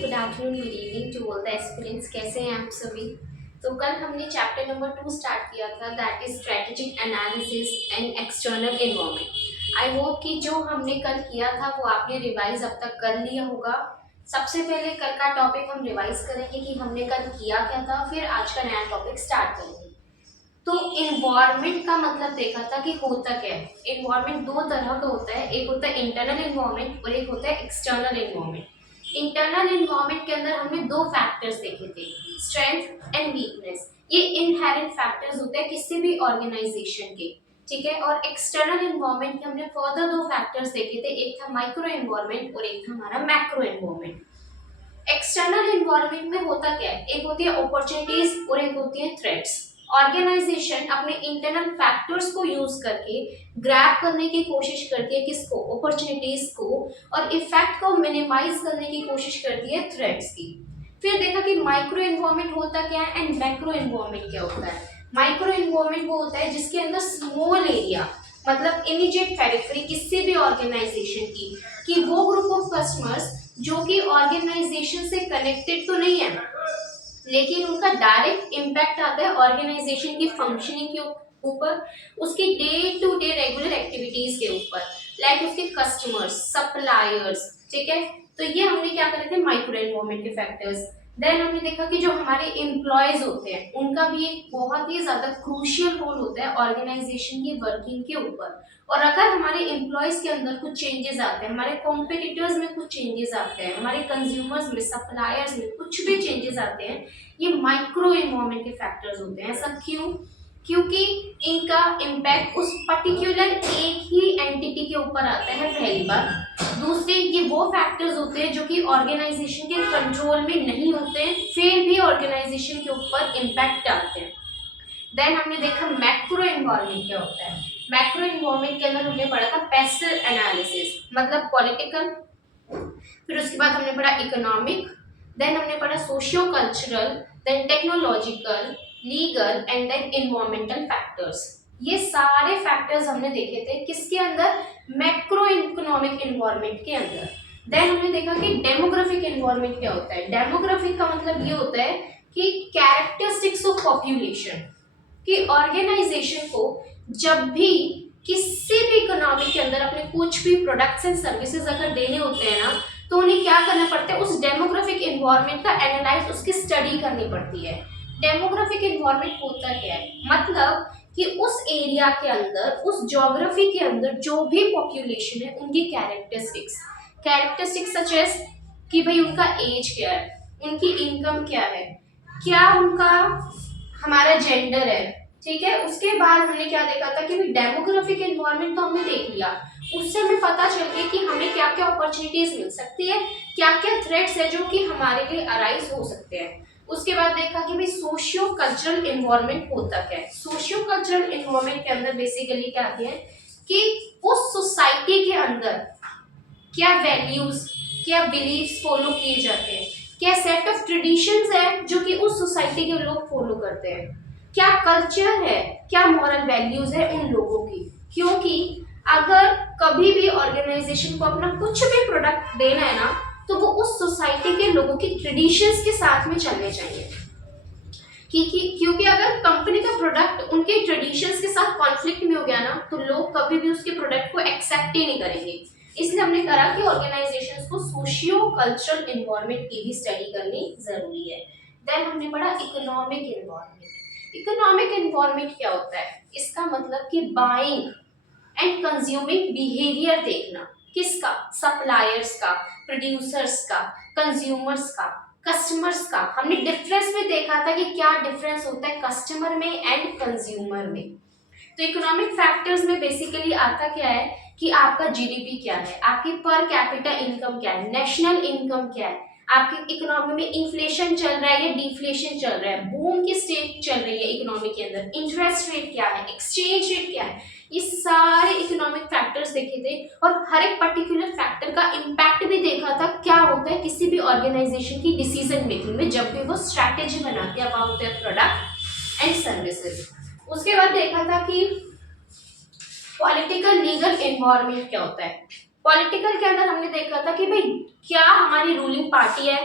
Good afternoon, good evening to all the aspirants. कैसे हैं आप सभी? तो कल हमने चैप्टर नंबर 2 स्टार्ट किया था, that is strategic analysis and external environment. I hope कि जो हमने कल किया था वो आपने रिवाइज अब तक कर लिया होगा। सबसे पहले कल का टॉपिक हम रिवाइज करेंगे कि हमने कल किया क्या था, फिर आज का नया टॉपिक स्टार्ट करेंगे। तो इन्वायरमेंट का मतलब देखा था कि होता क्या है। इन्वायरमेंट दो तरह का होता है, एक होता है इंटरनल इन्वायरमेंट और एक होता है एक्सटर्नल इन्वायरमेंट। इंटरनल इन्वायरमेंट के अंदर हमने दो फैक्टर्स देखे थे, स्ट्रेंथ एंड वीकनेस। ये इनहेरेंट फैक्टर्स होते हैं किसी भी ऑर्गेनाइजेशन के, ठीक है। और एक्सटर्नल इन्वायरमेंट के हमने फर्दर दो फैक्टर्स देखे थे, एक था माइक्रो इन्वायरमेंट और एक था हमारा मैक्रो इन्वायरमेंट। एक्सटर्नल इन्वायरमेंट में होता क्या है, एक होती है अपॉर्चुनिटीज और एक होती है थ्रेट्स। ऑर्गेनाइजेशन अपने इंटरनल फैक्टर्स को यूज करके ग्रैब करने की कोशिश करती है, किसको, अपॉर्चुनिटीज को, और इफेक्ट को मिनिमाइज करने की कोशिश करती है थ्रेट्स की। फिर देखा कि माइक्रो इन्वायरमेंट होता क्या है एंड मैक्रो इन्वायरमेंट क्या होता है। माइक्रो इन्वायरमेंट वो होता है जिसके अंदर स्मॉल एरिया, मतलब इमीडिएट पेरिफेरी किसी भी ऑर्गेनाइजेशन की, कि वो ग्रुप ऑफ कस्टमर्स जो कि ऑर्गेनाइजेशन से कनेक्टेड तो नहीं है लेकिन उनका डायरेक्ट इम्पैक्ट आता है ऑर्गेनाइजेशन की फंक्शनिंग के ऊपर, उसकी day to day regular activities के ऊपर, लाइक उसके कस्टमर्स, सप्लायर्स, ठीक है। तो ये हमने क्या करे थे, माइक्रो एनवायरनमेंट के फैक्टर्स। देन हमने देखा कि जो हमारे एम्प्लॉयज होते हैं उनका भी एक बहुत ही ज्यादा क्रूशियल रोल होता है ऑर्गेनाइजेशन की वर्किंग के ऊपर। और अगर हमारे एम्प्लॉयज के अंदर कुछ चेंजेस आते हैं, हमारे कॉम्पिटिटर्स में कुछ चेंजेस आते हैं, हमारे कंज्यूमर्स में, सप्लायर्स में कुछ भी चेंजेस आते हैं, ये माइक्रो इन्वायरमेंट के फैक्टर्स होते हैं। ऐसा क्यों? क्योंकि इनका इम्पैक्ट उस पर्टिकुलर एक ही एंटिटी के ऊपर आता है, पहली बात। दूसरे, ये वो फैक्टर्स होते हैं जो कि ऑर्गेनाइजेशन के कंट्रोल में नहीं होते हैं, फिर भी ऑर्गेनाइजेशन के ऊपर इम्पैक्ट डालते हैं। देन हमने देखा मैक्रो एनवायरनमेंट क्या होता है। मैक्रो एनवायरनमेंट के अंदर हमने पढ़ा था पेस्ट एनालिसिस, मतलब पॉलिटिकल। फिर उसके बाद हमने पढ़ा इकोनॉमिक, देन हमने पढ़ा socio cultural, then technological, legal and then environmental factors. ये सारे फैक्टर्स हमने देखे थे किसके अंदर, मैक्रो इकोनॉमिक इन्वायरमेंट के अंदर। देन हमने देखा कि डेमोग्राफिक इन्वायरमेंट क्या होता है। डेमोग्राफिक का मतलब ये होता है कि कैरेक्टरिस्टिक्स ऑफ पॉपुलेशन, कि ऑर्गेनाइजेशन को जब भी किसी भी इकोनॉमी के अंदर अपने कुछ भी प्रोडक्ट्स एंड सर्विसेज अगर देने होते हैं ना, तो उन्हें क्या करना पड़ता है, उस डेमोग्राफिक एनवायरनमेंट का एनालाइज, उसकी स्टडी करनी पड़ती है। डेमोग्राफिक एनवायरनमेंट होता क्या है, मतलब कि उस एरिया के अंदर, उस ज्योग्राफी के अंदर जो भी पॉपुलेशन है उनकी कैरेक्टरिस्टिक्स सच एज कि भाई उनका एज क्या है, उनकी इनकम क्या है, क्या उनका हमारा जेंडर है, ठीक है। उसके बाद हमने क्या देखा था कि डेमोग्राफिक एनवायरनमेंट तो हमने देख लिया, उससे हमें पता चल गया कि हमें क्या क्या अपॉर्चुनिटीज मिल सकती है, क्या क्या थ्रेट्स है जो कि हमारे लिए अराइज हो सकते हैं। उसके बाद देखा कि भाई सोशियो कल्चरल एनवायरनमेंट होता क्या है। सोशियो कल्चरल एनवायरनमेंट के अंदर बेसिकली क्या आती है कि उस सोसाइटी के अंदर क्या वैल्यूज, क्या बिलीव्स फॉलो किए जाते हैं, क्या सेट ऑफ ट्रेडिशंस है जो कि उस सोसाइटी के लोग फॉलो करते हैं, क्या कल्चर है, क्या मॉरल वैल्यूज है उन लोगों की। क्योंकि अगर कभी भी ऑर्गेनाइजेशन को अपना कुछ भी प्रोडक्ट देना है ना, तो वो उस सोसाइटी के लोगों की ट्रेडिशंस के साथ में चलने चाहिए। क्योंकि अगर कंपनी का प्रोडक्ट उनके ट्रेडिशंस के साथ कॉन्फ्लिक्ट में हो गया ना, तो लोग कभी भी उसके प्रोडक्ट को एक्सेप्ट ही नहीं करेंगे। इसलिए हमने कहा कि ऑर्गेनाइजेशंस को सोशियो कल्चरल एनवायरनमेंट की भी स्टडी करनी जरूरी है। देन हमने पढ़ा इकोनॉमिक एनवायरनमेंट। इकोनॉमिक एनवायरनमेंट क्या होता है, इसका मतलब कि बाइंग एंड कंज्यूमिंग बिहेवियर देखना, किसका, सप्लायर्स का, प्रोड्यूसर्स का, कंज्यूमर्स का, कस्टमर्स का। हमने डिफरेंस में देखा था कि क्या डिफरेंस होता है कस्टमर में एंड कंज्यूमर में। तो इकोनॉमिक फैक्टर्स में बेसिकली आता क्या है कि आपका जीडीपी क्या है, आपकी पर कैपिटा इनकम क्या है, नेशनल इनकम क्या है, आपकी इकोनॉमी में इन्फ्लेशन चल रहा है या डिफ्लेशन चल रहा है, बूम की स्टेज चल रही है इकोनॉमी के अंदर, इंटरेस्ट रेट क्या है, एक्सचेंज रेट क्या है। ये सारे इकोनॉमिक फैक्टर्स देखे थे और हर एक पर्टिकुलर फैक्टर का इम्पैक्ट भी देखा था क्या होता है किसी भी ऑर्गेनाइजेशन की डिसीजन मेकिंग में जब भी वो स्ट्रैटेजी बनाते हैं about their product and services. उसके बाद देखा था कि पॉलिटिकल लीगल एनवायरनमेंट क्या होता है। पॉलिटिकल के अंदर हमने देखा था कि भाई क्या हमारी रूलिंग पार्टी है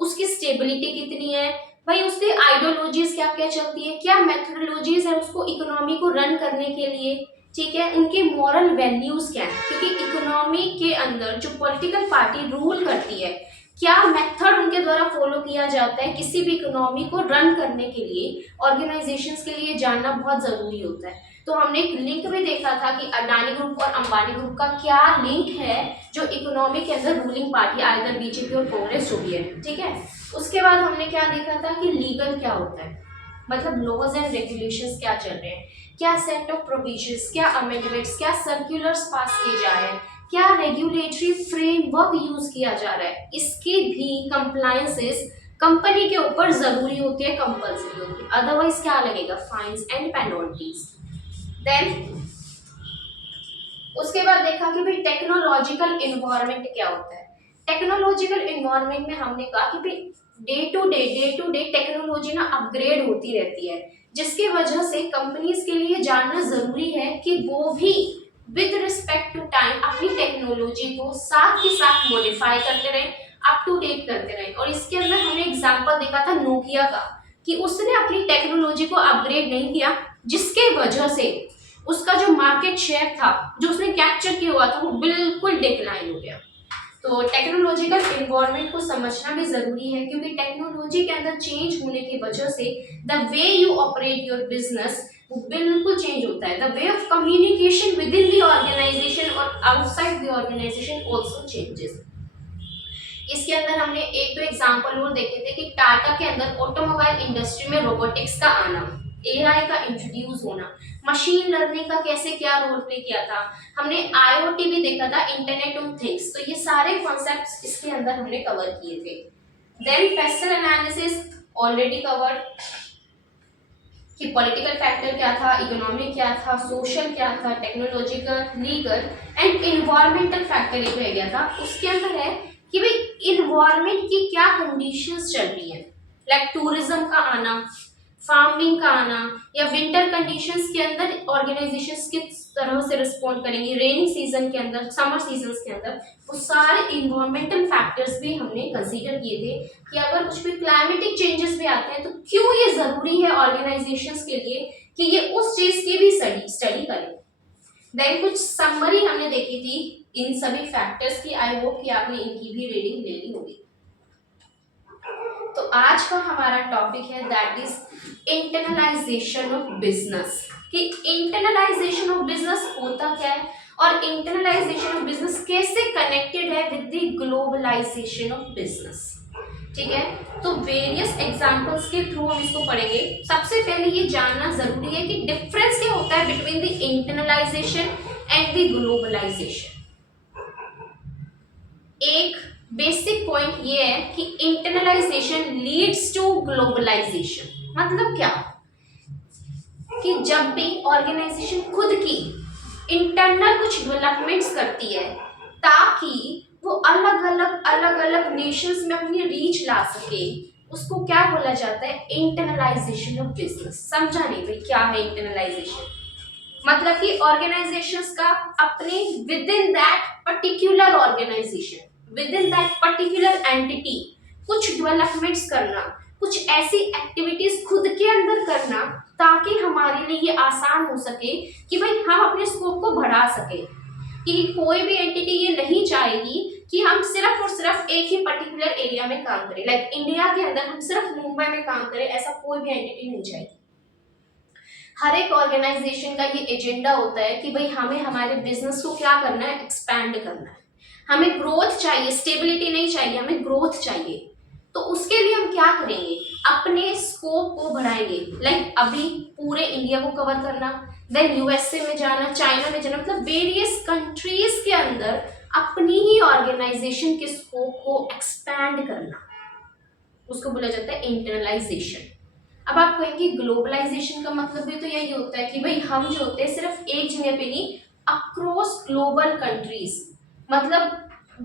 उसकी स्टेबिलिटी कितनी है, भाई उसकी आइडियोलॉजीज क्या क्या चलती है, क्या मेथोडोलॉजीज है उसको इकोनॉमी को रन करने के लिए, ठीक है, उनके मॉरल वैल्यूज क्या है, क्योंकि इकोनॉमी के अंदर जो पॉलिटिकल पार्टी रूल करती है क्या मेथड उनके द्वारा फॉलो किया जाता है किसी भी इकोनॉमी को रन करने के लिए, ऑर्गेनाइजेशंस के लिए जानना बहुत जरूरी होता है। तो हमने एक लिंक भी देखा था कि अडानी ग्रुप और अंबानी ग्रुप का क्या लिंक है जो इकोनॉमी के अंदर रूलिंग पार्टी आइदर बीजेपी और कांग्रेस जो भी है, ठीक है। उसके बाद हमने क्या देखा था कि लीगल क्या होता है, मतलब लॉज एंड रेगुलेशंस क्या चल रहे हैं, क्या सेट ऑफ प्रोविजंस, क्या अमेंडमेंट्स, क्या सर्कुलर्स पास किए जा रहे हैं, क्या रेगुलेटरी फ्रेमवर्क यूज किया जा रहा है, इसकी भी कंप्लायंसेस कंपनी के ऊपर जरूरी होती है, कंपल्सरी होती है, अदरवाइज क्या लगेगा, फाइन्स एंड पेनल्टीज। देन उसके बाद देखा कि भाई टेक्नोलॉजिकल इन्वायरमेंट क्या होता है। टेक्नोलॉजिकल इन्वायरमेंट में हमने कहा कि भाई डे टू डे टेक्नोलॉजी ना अपग्रेड होती रहती है, जिसकी वजह से कंपनीज के लिए जानना जरूरी है कि वो भी विद रिस्पेक्ट टू टाइम अपनी टेक्नोलॉजी को साथ के साथ मॉडिफाई करते रहे, अप टू डेट करते रहे। और इसके अंदर हमने एग्जांपल देखा था नोकिया का कि उसने अपनी टेक्नोलॉजी को अपग्रेड नहीं किया, जिसके वजह से उसका जो मार्केट शेयर था जो उसने कैप्चर किया हुआ था वो बिल्कुल डिक्लाइन हो गया। तो टेक्नोलॉजिकल इन्वायरमेंट को समझना भी जरूरी है, क्योंकि टेक्नोलॉजी के अंदर चेंज होने की वजह से the way you operate your business वो बिल्कुल चेंज होता है, the way of communication within the organisation और outside the organisation also changes. इसके अंदर हमने एक दो एग्जांपल और देखे थे कि टाटा के अंदर ऑटोमोबाइल इंडस्ट्री में रोबोटिक्स का आना, एआई का इंट्रोड्यूस होना, मशीन लर्निंग का कैसे क्या रोल प्ले किया था, हमने आईओटी भी देखा था, इंटरनेट ऑफ थिंग्स। तो ये सारे कॉन्सेप्ट्स इसके अंदर हमने कवर किए थे। Then PESTEL analysis already cover कि पॉलिटिकल फैक्टर क्या था, इकोनॉमिक क्या था, सोशल क्या था, technological, legal and environmental factor एक रह गया था। उसके अंदर है कि भाई इन्वायरमेंट की क्या कंडीशंस चल रही है, लाइक टूरिज्म का आना, फार्मिंग का आना, या विंटर कंडीशंस के अंदर ऑर्गेनाइजेशंस किस तरह से रिस्पॉन्ड करेंगी, रेनिंग सीजन के अंदर, समर सीजन्स के अंदर, वो सारे इन्वायरमेंटल फैक्टर्स भी हमने कंसीडर किए थे कि अगर कुछ भी क्लाइमेटिक चेंजेस भी आते हैं तो क्यों ये जरूरी है ऑर्गेनाइजेशंस के लिए कि ये उस चीज की भी स्टडी करें। देन कुछ समरी हमने देखी थी इन सभी फैक्टर्स की, आई होप कि आपने इनकी भी रीडिंग ले ली होगी। तो आज का हमारा टॉपिक है that is internalization of business, कि इंटरनलाइजेशन ऑफ बिजनेस होता क्या है और इंटरनलाइजेशन ऑफ बिजनेस कैसे कनेक्टेड है with the globalization of business, ठीक है। तो वेरियस एग्जांपल्स के थ्रू हम इसको पढ़ेंगे। सबसे पहले ये जानना जरूरी है कि डिफरेंस क्या होता है between the internalization and the globalization. एक बेसिक पॉइंट ये है कि इंटरनलाइजेशन लीड्स टू ग्लोबलाइजेशन, मतलब क्या कि जब भी ऑर्गेनाइजेशन खुद की इंटरनल कुछ डेवलपमेंट्स करती है ताकि वो अलग अलग नेशंस में अपनी रीच ला सके, उसको क्या बोला जाता है, इंटरनलाइजेशन ऑफ बिजनेस। समझा नहीं भाई क्या है इंटरनलाइजेशन, मतलब कि ऑर्गेनाइजेशंस का अपने within that particular organization, within that particular entity कुछ डेवलपमेंट्स करना, कुछ ऐसी एक्टिविटीज खुद के अंदर करना ताकि हमारे लिए ये आसान हो सके कि भाई हम अपने स्कोप को बढ़ा सके, कि कोई भी एंटिटी ये नहीं चाहेगी कि हम सिर्फ और सिर्फ एक ही पर्टिकुलर एरिया में काम करें, लाइक इंडिया के अंदर हम सिर्फ मुंबई में काम करें, ऐसा कोई भी एंटिटी नहीं चाहेगी। हर एक ऑर्गेनाइजेशन का ये एजेंडा होता है कि भाई हमें हमारे बिजनेस को क्या करना है, एक्सपैंड करना है, हमें ग्रोथ चाहिए, स्टेबिलिटी नहीं चाहिए, हमें ग्रोथ चाहिए। तो उसके लिए हम क्या करेंगे, अपने स्कोप को बढ़ाएंगे, लाइक अभी पूरे इंडिया को कवर करना, देन यूएसए में जाना, चाइना में जाना, मतलब वेरियस कंट्रीज के अंदर अपनी ही ऑर्गेनाइजेशन के स्कोप को एक्सपैंड करना, उसको बोला जाता है इंटरनलाइजेशन। अब आप कहेंगे ग्लोबलाइजेशन का मतलब भी तो यही होता है कि भाई हम जो होते हैं सिर्फ एक जगह पे नहीं, अक्रॉस ग्लोबल कंट्रीज, मतलब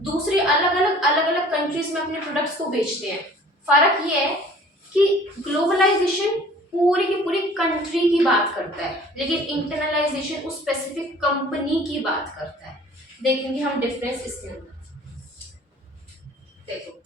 दूसरी अलग अलग कंट्रीज में अपने प्रोडक्ट्स को बेचते हैं। फर्क ये है कि ग्लोबलाइजेशन पूरी की पूरी कंट्री की बात करता है, लेकिन इंटरनलाइजेशन उस स्पेसिफिक कंपनी की बात करता है। देखेंगे हम डिफरेंस इसके अंदर। देखो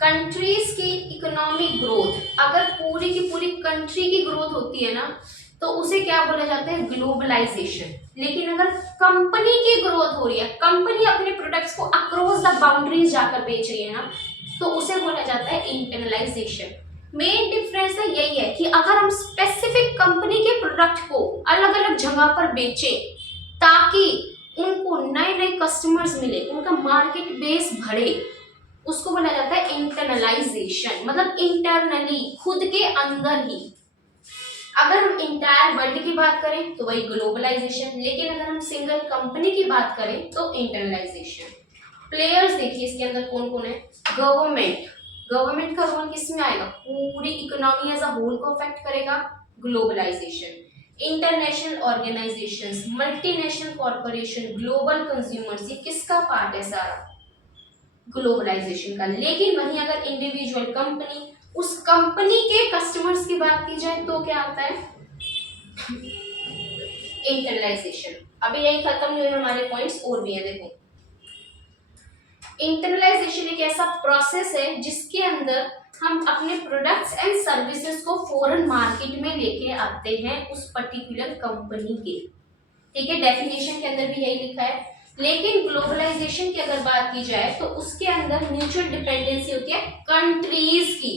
कंट्रीज की इकोनॉमिक ग्रोथ, अगर पूरी की पूरी कंट्री की ग्रोथ होती है ना तो उसे क्या बोला जाता है, ग्लोबलाइजेशन। लेकिन अगर कंपनी की ग्रोथ हो रही है, कंपनी अपने प्रोडक्ट्स को अक्रॉस द बाउंड्रीज जाकर बेच रही है ना, तो उसे बोला जाता है इंटरनलाइजेशन। मेन डिफरेंस है यही है कि अगर हम स्पेसिफिक कंपनी के प्रोडक्ट को अलग अलग जगह पर बेचें ताकि उनको नए नए कस्टमर्स मिले, उनका मार्केट बेस बढ़े, उसको बोला जाता है इंटरनलाइजेशन। मतलब इंटरनली, खुद के अंदर ही। अगर हम इंटायर वर्ल्ड की बात करें तो वही ग्लोबलाइजेशन, लेकिन अगर हम सिंगल कंपनी की बात करें तो इंटरनलाइजेशन। प्लेयर्स देखिए इसके अंदर कौन कौन है। गवर्नमेंट, गवर्नमेंट का रोल किस में आएगा, पूरी इकोनॉमी एज अ होल को अफेक्ट करेगा, globalization. International organizations, multinational corporation, global consumers, ये किसका पार्ट है सारा, ग्लोबलाइजेशन का। लेकिन वहीं अगर इंडिविजुअल कंपनी, उस कंपनी के कस्टमर्स की बात की जाए तो क्या आता है, इंटरनलाइजेशन। अभी यही खत्म हुए हमारे पॉइंट्स, और भी है देखो। इंटरनलाइजेशन एक ऐसा प्रोसेस है जिसके अंदर हम अपने प्रोडक्ट्स एंड सर्विसेज को फॉरेन मार्केट में लेके आते हैं उस पर्टिकुलर कंपनी के। ठीक है, डेफिनेशन के अंदर भी यही लिखा है। लेकिन ग्लोबलाइजेशन की अगर बात की जाए तो उसके अंदर म्यूचुअल डिपेंडेंसी होती है कंट्रीज की।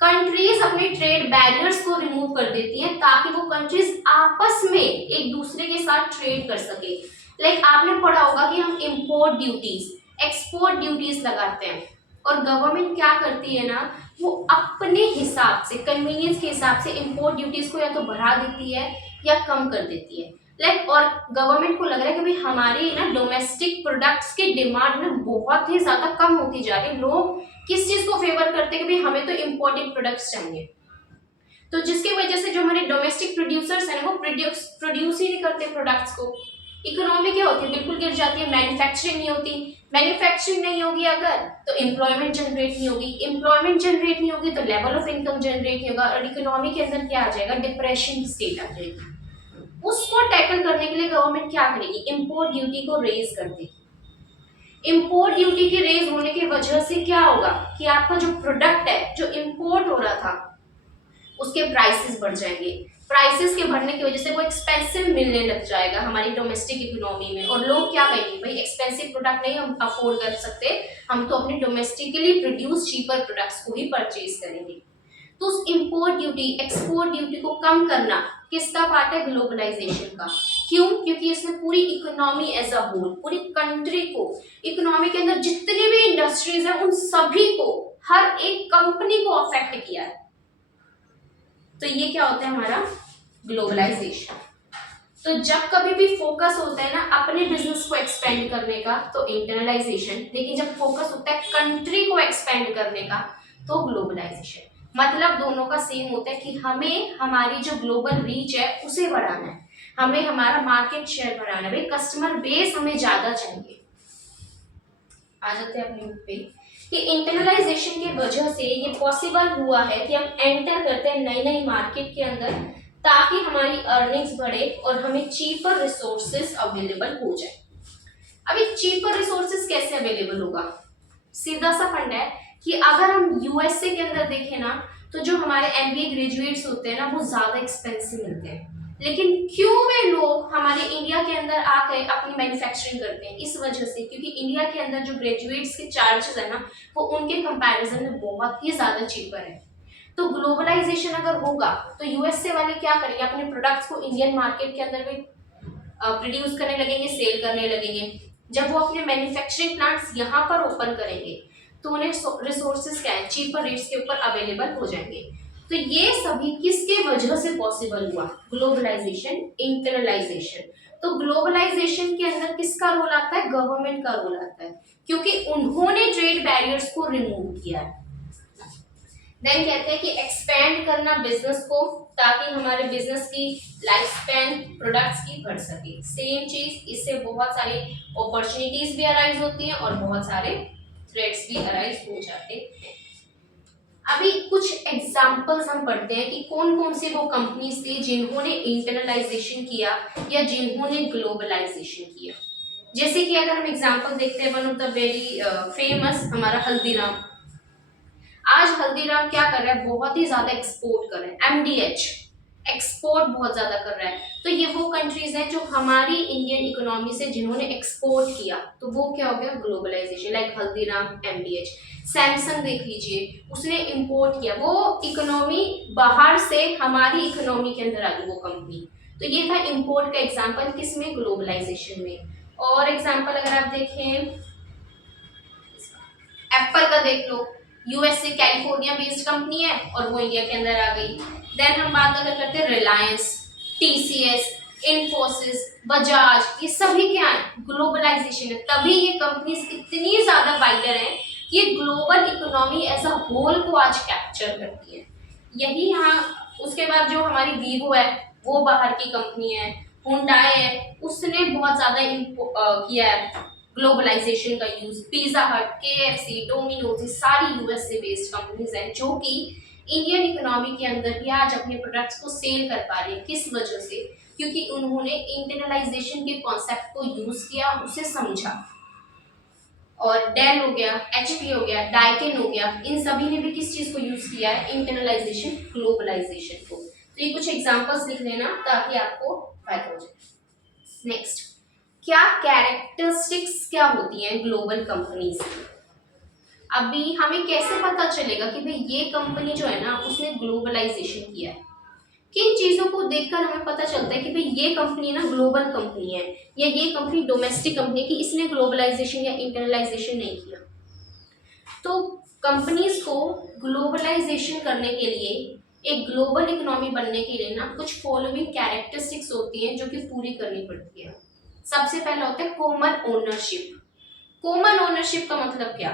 कंट्रीज अपने ट्रेड बैरियर्स को रिमूव कर देती हैं ताकि वो कंट्रीज आपस में एक दूसरे के साथ ट्रेड कर सके। लाइक आपने पढ़ा होगा कि हम इंपोर्ट ड्यूटीज, एक्सपोर्ट ड्यूटीज लगाते हैं, और गवर्नमेंट क्या करती है ना, वो अपने हिसाब से, कन्वीनियंस के हिसाब से इंपोर्ट ड्यूटीज को या तो बढ़ा देती है या कम कर देती है। लाइक और गवर्नमेंट को लग रहा है कि भाई हमारी ना डोमेस्टिक प्रोडक्ट्स की डिमांड ना बहुत ही ज्यादा कम होती जा रही है, लोग किस चीज को फेवर करते हैं कि भाई हमें तो इंपोर्टेड प्रोडक्ट्स चाहिए, तो जिसकी वजह से जो हमारे डोमेस्टिक प्रोड्यूसर्स हैं वो प्रोड्यूस ही नहीं करते प्रोडक्ट्स को। इकोनॉमी क्या होती है, बिल्कुल गिर जाती है, मैन्युफैक्चरिंग नहीं होती। मैन्युफैक्चरिंग नहीं होगी अगर तो एम्प्लॉयमेंट जनरेट नहीं होगी, एम्प्लॉयमेंट जनरेट नहीं होगी तो लेवल ऑफ इनकम जनरेट नहीं होगा, और इकोनॉमी के अंदर क्या आ जाएगा, डिप्रेशन की स्टेट आ जाएगी। उसको टैकल करने के लिए गवर्नमेंट क्या करेगी, इंपोर्ट ड्यूटी को रेज कर देगी। इंपोर्ट ड्यूटी के रेज होने की वजह से क्या होगा कि आपका जो प्रोडक्ट है जो इंपोर्ट हो रहा था उसके प्राइसेस बढ़ जाएंगे। प्राइसेस के बढ़ने की वजह से वो एक्सपेंसिव मिलने लग जाएगा हमारी डोमेस्टिक इकोनॉमी में, और लोग क्या कहेंगे, भाई एक्सपेंसिव प्रोडक्ट नहीं हम अफोर्ड कर सकते, हम तो अपने डोमेस्टिकली प्रोड्यूस चीपर प्रोडक्ट्स को ही परचेज करेंगे। तो उस इंपोर्ट ड्यूटी, एक्सपोर्ट ड्यूटी को कम करना किसका पार्ट है, ग्लोबलाइजेशन का। क्यों, क्योंकि इसमें पूरी इकोनॉमी एज अ होल, पूरी कंट्री को, इकोनॉमी के अंदर जितनी भी इंडस्ट्रीज है उन सभी को, हर एक कंपनी को अफेक्ट किया है। तो ये क्या होता है हमारा ग्लोबलाइजेशन। तो जब कभी भी फोकस होता है ना अपने बिजनेस को एक्सपेंड करने का तो इंटरनलाइजेशन, लेकिन जब फोकस होता है कंट्री को एक्सपेंड करने का तो ग्लोबलाइजेशन। मतलब दोनों का सेम होता है कि हमें हमारी जो ग्लोबल रीच है उसे बढ़ाना है, हमें हमारा मार्केट शेयर बढ़ाना है, भाई कस्टमर बेस हमें ज्यादा चाहिए। आ जाते हैं अपने बुक पे कि इंटरनलाइजेशन की वजह से ये पॉसिबल हुआ है कि हम एंटर करते हैं नई नई मार्केट के अंदर ताकि हमारी अर्निंग्स बढ़े और हमें चीपर रिसोर्सेज अवेलेबल हो जाए। अभी चीपर रिसोर्सेज कैसे अवेलेबल होगा, सीधा सा फंडा है कि अगर हम यूएसए के अंदर देखें ना तो जो हमारे एमबीए ग्रेजुएट्स होते हैं ना वो ज्यादा एक्सपेंसिव मिलते हैं, लेकिन क्यों वे लोग हमारे इंडिया के अंदर आकर अपनी मैन्युफैक्चरिंग करते हैं, इस वजह से क्योंकि इंडिया के अंदर जो ग्रेजुएट्स के चार्जेस है ना वो उनके कंपैरिजन में बहुत ही ज्यादा चीपर है। तो ग्लोबलाइजेशन अगर होगा तो यूएसए वाले क्या करेंगे, अपने प्रोडक्ट्स को इंडियन मार्केट के अंदर भी प्रोड्यूस करने लगेंगे, सेल करने लगेंगे। जब वो अपने मैन्युफैक्चरिंग प्लांट्स यहाँ पर ओपन करेंगे तो उन्हें रिसोर्सेज क्या है, चीपर रेट्स के ऊपर अवेलेबल हो जाएंगे। तो ये सभी किसके वजह से पॉसिबल हुआ, ग्लोबलाइजेशन, इंटरनलाइजेशन। तो ग्लोबलाइजेशन के अंदर किसका रोल आता है, गवर्नमेंट का रोल आता है, क्योंकि उन्होंने ट्रेड बैरियर्स को रिमूव किया है। देन कहते हैं कि एक्सपेंड करना बिजनेस को ताकि हमारे बिजनेस की लाइफ स्पैन प्रोडक्ट्स की बढ़ सके। सेम चीज, इससे बहुत सारी अपॉर्चुनिटीज भी अराइज होती हैं और बहुत सारे थ्रेट्स भी अराइज हो जाते हैं। अभी कुछ एग्जांपल्स हम पढ़ते हैं कि कौन कौन सी वो कंपनीज थी जिन्होंने इंटरनलाइजेशन किया या जिन्होंने ग्लोबलाइजेशन किया। जैसे कि अगर हम एग्जांपल देखते हैं, one of the very famous हमारा हल्दीराम। आज हल्दीराम क्या कर रहा है, बहुत ही ज्यादा एक्सपोर्ट कर रहा है, एमडीएच एक्सपोर्ट बहुत ज्यादा कर रहा है। तो ये वो कंट्रीज हैं जो हमारी इंडियन इकोनॉमी से जिन्होंने एक्सपोर्ट किया, तो वो क्या हो गया, globalization. Like Haldiram, MDH. Samsung देख लीजिए, उसने इंपोर्ट किया, वो इकोनॉमी बाहर से हमारी इकोनॉमी के अंदर आ गई वो कंपनी। तो ये था इंपोर्ट का एग्जाम्पल, किसमें, ग्लोबलाइजेशन में। और एग्जाम्पल अगर आप देखें एप्पल का देख लो, यूएसए कैलिफोर्निया बेस्ड कंपनी है और वो इंडिया के अंदर आ गई। देन हम बात अगर करते हैं रिलायंस, टीसीएस, इन्फोसिस, बजाज, ये सभी क्या है, ग्लोबलाइजेशन है। तभी ये कंपनीज इतनी ज्यादा वाइडर हैं कि ये global economy as a whole को आज कैप्चर करती है। यही यहाँ उसके बाद जो हमारी वीवो है वो बाहर की कंपनी है, हुंडई है, उसने बहुत ज्यादा किया है ग्लोबलाइजेशन का यूज। पिज्जा हट, केएफसी, डोमिनोज, ये सारी यूएसए बेस्ड कंपनीज हैं जो कि इंडियन इकोनॉमी के अंदर भी आज अपने प्रोडक्ट्स को सेल कर पा रही है। किस वजह से, क्योंकि उन्होंने इंटरनलाइजेशन के कॉन्सेप्ट को यूज किया, उसे समझा। और डेल हो गया, एचपी हो गया, डाइकिन हो गया, इन सभी ने भी किस चीज को यूज किया है, इंटरनलाइजेशन, ग्लोबलाइजेशन को। तो ये कुछ एग्जांपल्स लिख लेना ताकि आपको फायदा हो जाए। नेक्स्ट, क्या कैरेक्टरिस्टिक्स क्या होती हैं ग्लोबल कंपनीज की। अभी हमें कैसे पता चलेगा कि भाई ये कंपनी जो है ना उसने ग्लोबलाइजेशन किया है, किन चीजों को देखकर हमें पता चलता है कि भाई ये कंपनी ना ग्लोबल कंपनी है, या ये कंपनी डोमेस्टिक कंपनी है कि इसने ग्लोबलाइजेशन या इंटरनलाइजेशन नहीं किया। तो कंपनीज को ग्लोबलाइजेशन करने के लिए, एक ग्लोबल इकोनॉमी बनने के लिए ना कुछ फॉलोइंग कैरेक्टरिस्टिक्स होती हैं जो कि पूरी करनी पड़ती है। सबसे पहला होता है कॉमन ओनरशिप। कॉमन ओनरशिप का मतलब क्या,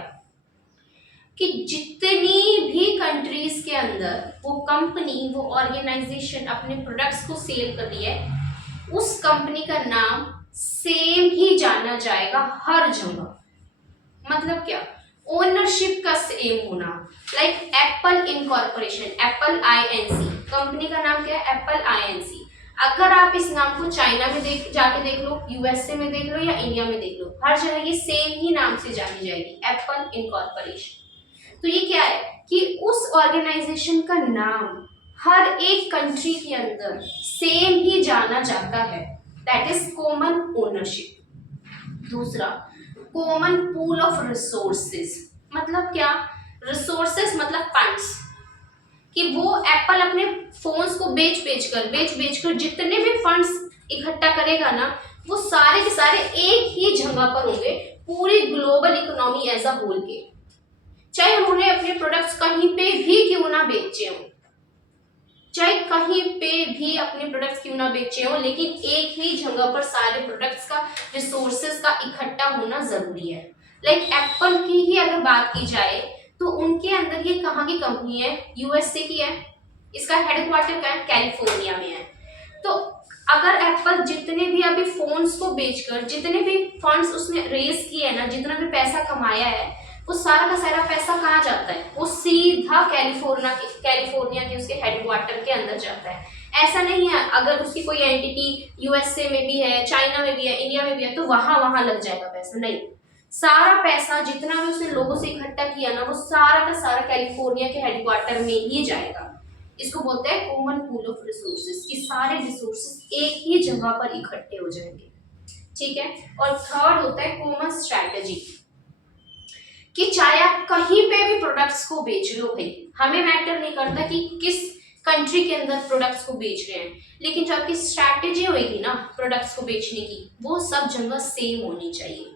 कि जितनी भी कंट्रीज के अंदर वो कंपनी, वो ऑर्गेनाइजेशन अपने प्रोडक्ट्स को सेल कर रही है, उस कंपनी का नाम सेम ही जाना जाएगा हर जगह। मतलब क्या, ओनरशिप का सेम होना। Like Apple incorporation, Apple INC, company का नाम क्या है, एप्पल आईएनसी। अगर आप इस नाम को चाइना में जाके देख लो, यूएसए में देख लो या इंडिया में देख लो, हर जगह ये सेम ही नाम से जानी जाएगी, एप्पल इनकॉर्पोरेशन। तो ये क्या है कि उस ऑर्गेनाइजेशन का नाम हर एक कंट्री के अंदर सेम ही जाना जाता है, दैट इज कॉमन ओनरशिप। दूसरा, कॉमन पूल ऑफ रिसोर्सेज। मतलब क्या, रिसोर्सेज मतलब फंड्स, कि वो एप्पल अपने फोन्स को बेच कर जितने भी फंड्स इकट्ठा करेगा ना, वो सारे के सारे एक ही जगह पर होंगे पूरी global economy as a whole के। चाहे उन्होंने अपने प्रोडक्ट्स कहीं पे भी क्यों ना बेचे हो, चाहे कहीं पे भी अपने प्रोडक्ट्स क्यों ना बेचे हो, लेकिन एक ही जगह पर सारे प्रोडक्ट्स का, रिसोर्सेज का इकट्ठा होना जरूरी है। लाइक एप्पल की ही अगर बात की जाए तो उनके अंदर ये कहाँ की कंपनी है, यूएसए की है, इसका हेडक्वार्टर क्या है, कैलिफोर्निया में है। तो अगर एप्पल जितने भी अभी फोन्स को बेचकर जितने भी फंड्स उसने रेज किए हैं ना, जितना भी पैसा कमाया है, वो सारा का सारा पैसा कहाँ जाता है, वो सीधा कैलिफोर्निया के उसके हेडक्वार्टर के अंदर जाता है। ऐसा नहीं है अगर उसकी कोई एंटिटी यूएसए में भी है, चाइना में भी है, इंडिया में भी है, तो वहां लग जाएगा पैसा, नहीं। सारा पैसा जितना भी उसने लोगों से इकट्ठा किया ना, वो सारा का सारा कैलिफोर्निया के हेडक्वार्टर में ही जाएगा। इसको बोलते हैं कॉमन पूल ऑफ रिसोर्सेज, कि सारे रिसोर्सेज एक ही जगह पर इकट्ठे हो जाएंगे। ठीक है। और थर्ड होता है कॉमन स्ट्रैटेजी, कि चाहे आप कहीं पे भी प्रोडक्ट्स को बेच लो भाई, हमें मैटर नहीं करता कि किस कंट्री के अंदर प्रोडक्ट्स को बेच रहे हैं, लेकिन जो आपकी स्ट्रैटेजी होगी ना प्रोडक्ट्स को बेचने की, वो सब जगह सेम होनी चाहिए।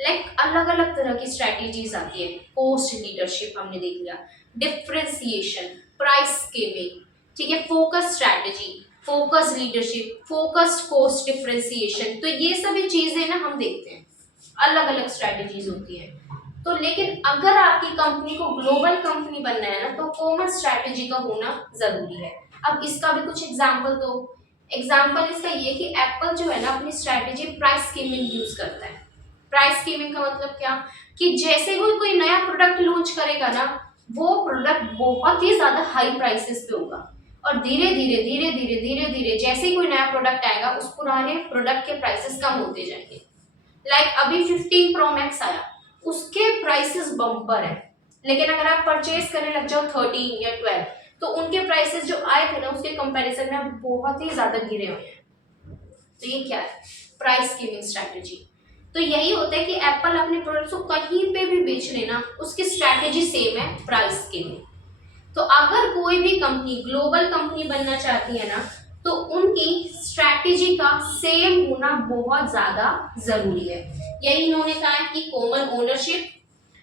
लाइक अलग अलग तरह की स्ट्रैटेजीज आती है। कोस्ट लीडरशिप हमने देख लिया, डिफरेंशिएशन, प्राइस स्कीमिंग, ठीक है, focus strategy, focus leadership, focused cost differentiation. तो ये सभी चीजें ना हम देखते हैं, अलग अलग स्ट्रैटेजीज होती है। तो लेकिन अगर आपकी कंपनी को ग्लोबल कंपनी बनना है ना, तो कॉमन स्ट्रैटेजी का होना जरूरी है। अब इसका भी कुछ एग्जांपल दो। एग्जांपल इसका ये कि एप्पल जो है ना अपनी स्ट्रैटेजी प्राइस स्कीमिंग यूज करता है। प्राइस स्कीमिंग का मतलब क्या, कि जैसे वो कोई नया प्रोडक्ट लॉन्च करेगा ना, वो प्रोडक्ट बहुत ही ज्यादा हाई प्राइसेस पे होगा, और धीरे धीरे जैसे ही कोई नया प्रोडक्ट आएगा, उस पुराने प्रोडक्ट के प्राइसेस कम होते जाएंगे। लाइक अभी 15 प्रो मैक्स आया, उसके प्राइसेस बम्पर है, लेकिन अगर आप परचेज करने लग जाओ 13 या 12, तो उनके प्राइसेस जो आए थे ना उसके कंपैरिजन में अब बहुत ही ज्यादा गिरे हुए हैं। तो ये क्या है? Price giving strategy. तो यही होता है कि एप्पल अपने प्रोडक्ट्स को कहीं पे भी बेच लेना, उसकी स्ट्रैटेजी सेम है, प्राइस गिविंग। तो अगर कोई भी कंपनी ग्लोबल कंपनी बनना चाहती है ना, तो उनकी स्ट्रैटेजी का सेम होना बहुत ज्यादा जरूरी है। यही इन्होंने कहा है कि common ownership,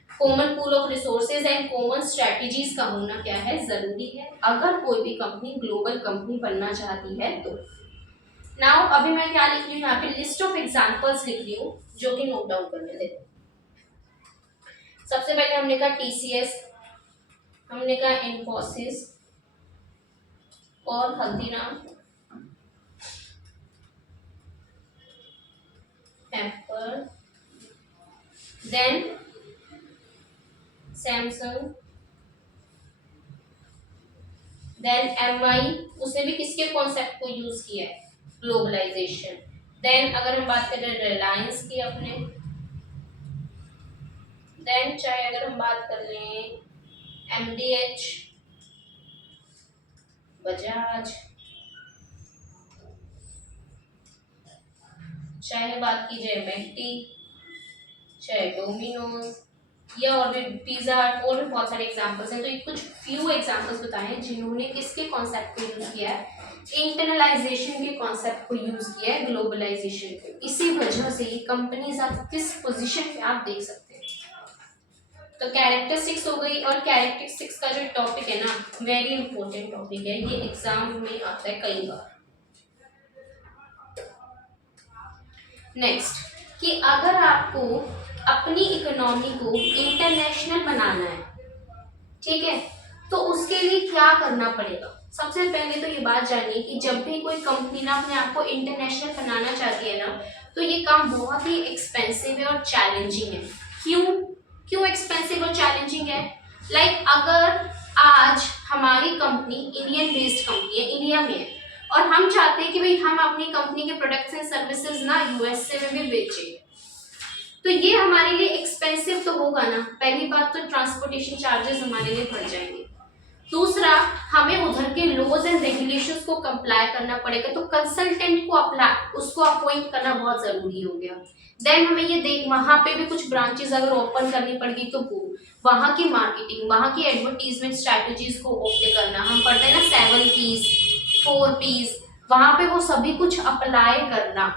common pool of resources and common strategies का होना क्या है? जरूरी है, अगर कोई भी कंपनी ग्लोबल कंपनी बनना चाहती है तो। नाउ अभी मैं क्या लिख रही हूँ यहाँ पे? लिस्ट ऑफ एग्जांपल्स लिख रही हूँ, जो कि नोट डाउन करने देखो। सबसे पहले हमने कहा टीसीएस, हमने कहा इन्फोसिस और Haldiram, Apple, then Samsung, then Mi, उसने भी किसके कॉन्सेप्ट को यूज किया है? ग्लोबलाइजेशन। देन अगर हम बात करें रिलायंस की अपने, देन चाहे अगर हम बात कर लें एमडीएच, बजाज, चाहे बात की जाए मैकडी, चाहे डोमिनोज, या और भी पिज्जा, और भी बहुत सारे एग्जांपल्स हैं। तो ये कुछ फ्यू एग्जांपल्स बताए हैं जिन्होंने किसके कॉन्सेप्ट को यूज किया है? इंटरनलाइजेशन के कॉन्सेप्ट को यूज किया है ग्लोबलाइजेशन के। इसी वजह से ये कंपनीज आप किस पोजीशन पे आप देख सकते हैं। तो कैरेक्टरिस्टिक्स हो गई, और कैरेक्टरिस्टिक्स का जो टॉपिक है ना, वेरी इंपॉर्टेंट टॉपिक है, ये एग्जाम में आता है कई बार। नेक्स्ट, कि अगर आपको अपनी इकोनॉमी को इंटरनेशनल बनाना है, ठीक है, तो उसके लिए क्या करना पड़ेगा? सबसे पहले तो ये बात जानिए कि जब भी कोई कंपनी ना अपने आप को इंटरनेशनल बनाना चाहती है ना, तो ये काम बहुत ही एक्सपेंसिव है और चैलेंजिंग है। क्यों एक्सपेंसिव और चैलेंजिंग है? लाइक अगर आज हमारी कंपनी इंडियन बेस्ड कंपनी है, इंडिया में है, और हम चाहते हैं कि भाई हम अपनी कंपनी के प्रोडक्ट्स एंड सर्विसेज ना यूएसए में भी बेचें, तो ये हमारे लिए एक्सपेंसिव तो होगा ना। पहली बात तो ट्रांसपोर्टेशन चार्जेस हमारे लिए बढ़ जाएंगे। दूसरा, हमें उधर के लॉज एंड रेगुलेशंस को कंप्लाई करना पड़ेगा, तो कंसल्टेंट को उसको अपॉइंट करना बहुत जरूरी हो गया। देन हमें ये देख, वहां पे भी कुछ ब्रांचेस अगर ओपन करनी पड़ेगी तो वो वहां की मार्केटिंग, वहां की एडवर्टीजमेंट स्ट्रैटेजीज को ओके करना, हम पढ़ते हैं ना 7 P's 4 P's, वहां पे वो सभी कुछ अप्लाई करना,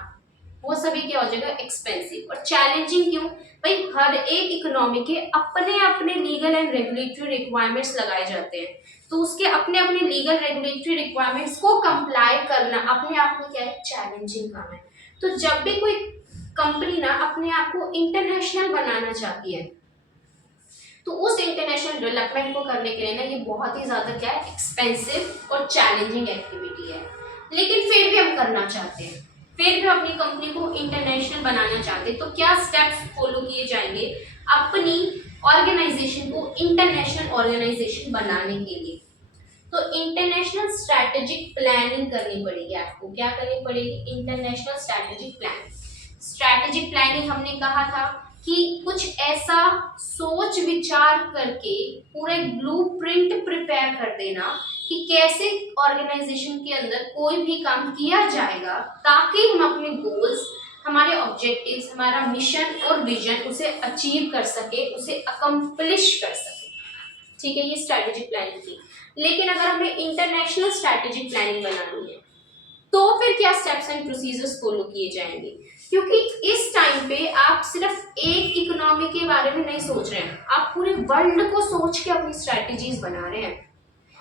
वो सभी क्या हो जाएगा? एक्सपेंसिव और चैलेंजिंग। क्यों भाई? हर एक इकोनॉमी के अपने अपने लीगल एंड रेगुलेटरी रिक्वायरमेंट्स लगाए जाते हैं, तो उसके अपने अपने लीगल रेगुलेटरी रिक्वायरमेंट्स को कंप्लाई करना अपने आप में क्या है? चैलेंजिंग काम है। तो जब भी कोई कंपनी ना अपने आप को इंटरनेशनल बनाना चाहती है, तो उस इंटरनेशनल डेवलपमेंट को करने के लिए ना ये बहुत ही ज्यादा क्या है? एक्सपेंसिव और चैलेंजिंग एक्टिविटी है। लेकिन फिर भी हम करना चाहते हैं, फिर भी अपनी कंपनी को इंटरनेशनल बनाना चाहते हैं, तो क्या स्टेप्स फॉलो किए जाएंगे अपनी ऑर्गेनाइजेशन को इंटरनेशनल ऑर्गेनाइजेशन बनाने के लिए? तो इंटरनेशनल स्ट्रैटेजिक प्लानिंग करनी पड़ेगी आपको। क्या करनी पड़ेगी? International strategic planning. Strategic planning हमने कहा था कि कुछ ऐसा सोच विचार करके पूरा ब्लूप्रिंट प्रिपेयर कर देना कि कैसे ऑर्गेनाइजेशन के अंदर कोई भी काम किया जाएगा, ताकि हम अपने गोल्स, हमारे ऑब्जेक्टिव्स, हमारा मिशन और विजन उसे अचीव कर सके, उसे अकम्प्लिश कर सके। ठीक है, ये स्ट्रैटेजिक प्लानिंग थी। लेकिन अगर हमें इंटरनेशनल स्ट्रैटेजिक प्लानिंग बनानी है, तो फिर क्या स्टेप्स एंड प्रोसीजर्स फॉलो किए जाएंगे? क्योंकि इस टाइम पे आप सिर्फ एक इकोनॉमी के बारे में नहीं सोच रहे हैं, आप पूरे वर्ल्ड को सोच के अपनी स्ट्रैटेजीज बना रहे हैं।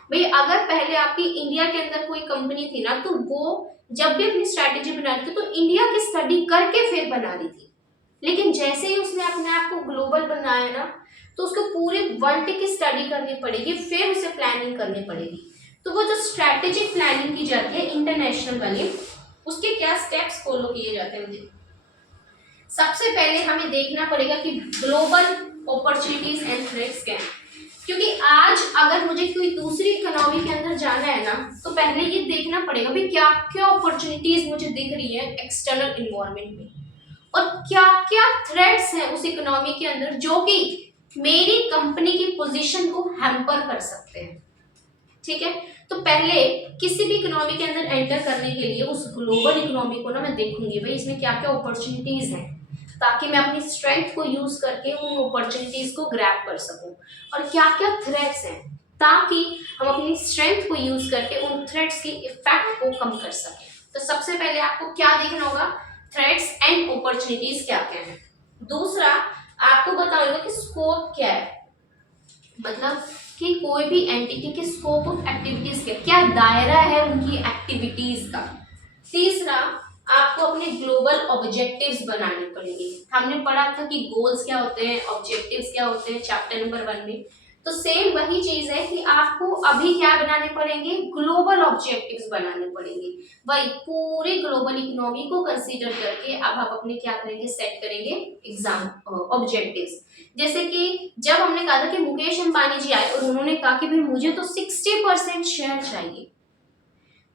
भाई अगर पहले आपकी इंडिया के अंदर कोई कंपनी थी ना, तो वो जब भी अपनी स्ट्रैटेजी बना रही थी तो इंडिया की स्टडी करके फिर बना रही थी। लेकिन जैसे ही उसने अपने आप को ग्लोबल बनाया ना, तो उसको पूरे वर्ल्ड की स्टडी करनी पड़ेगी, फिर उसे प्लानिंग करनी पड़ेगी। तो वो जो स्ट्रैटेजिक प्लानिंग की जाती है इंटरनेशनल वाली, उसके क्या स्टेप्स फॉलो किए जाते हैं? सबसे पहले हमें देखना पड़ेगा कि ग्लोबल अपॉर्चुनिटीज एंड थ्रेट्स क्या हैं। क्योंकि आज अगर मुझे कोई दूसरी इकोनॉमी के अंदर जाना है ना, तो पहले ये देखना पड़ेगा भाई क्या क्या अपॉर्चुनिटीज मुझे दिख रही है एक्सटर्नल इन्वायरमेंट में, और क्या क्या थ्रेट्स हैं उस इकोनॉमी के अंदर जो कि मेरी कंपनी की पोजीशन को हैम्पर कर सकते हैं। ठीक है, तो पहले किसी भी इकोनॉमी के अंदर एंटर करने के लिए उस ग्लोबल इकोनॉमी को ना मैं देखूंगी भाई इसमें क्या क्या अपॉर्चुनिटीज हैं, ताकि मैं अपनी स्ट्रेंथ को यूज करके उन अपॉर्चुनिटीज को ग्रैब कर सकूं, और क्या क्या थ्रेट्स हैं ताकि हम अपनी स्ट्रेंथ को यूज करके उन थ्रेट्स के इफेक्ट को कम कर सकें। तो सबसे पहले आपको क्या देखना होगा, थ्रेट्स एंड अपॉर्चुनिटीज क्या क्या है। दूसरा, आपको बताऊंगा कि स्कोप क्या है, मतलब कि कोई भी एंटिटी के स्कोप ऑफ एक्टिविटीज क्या दायरा है उनकी एक्टिविटीज का। तीसरा, आपको अपने ग्लोबल ऑब्जेक्टिव्स बनाने पड़ेंगे। हमने पढ़ा था कि गोल्स क्या होते हैं, ऑब्जेक्टिव्स क्या होते हैं चैप्टर नंबर 1 में। तो सेम वही चीज है कि आपको अभी क्या बनाने पड़ेंगे, ग्लोबल ऑब्जेक्टिव्स बनाने पड़ेंगे। वही पूरे ग्लोबल इकोनॉमी को कंसीडर करके अब आप अपने क्या करेंगे, सेट करेंगे एग्जाम ऑब्जेक्टिव्स। जैसे कि जब हमने कहा था कि मुकेश अंबानी जी आए और उन्होंने कहा कि भाई मुझे तो 60% शेयर चाहिए,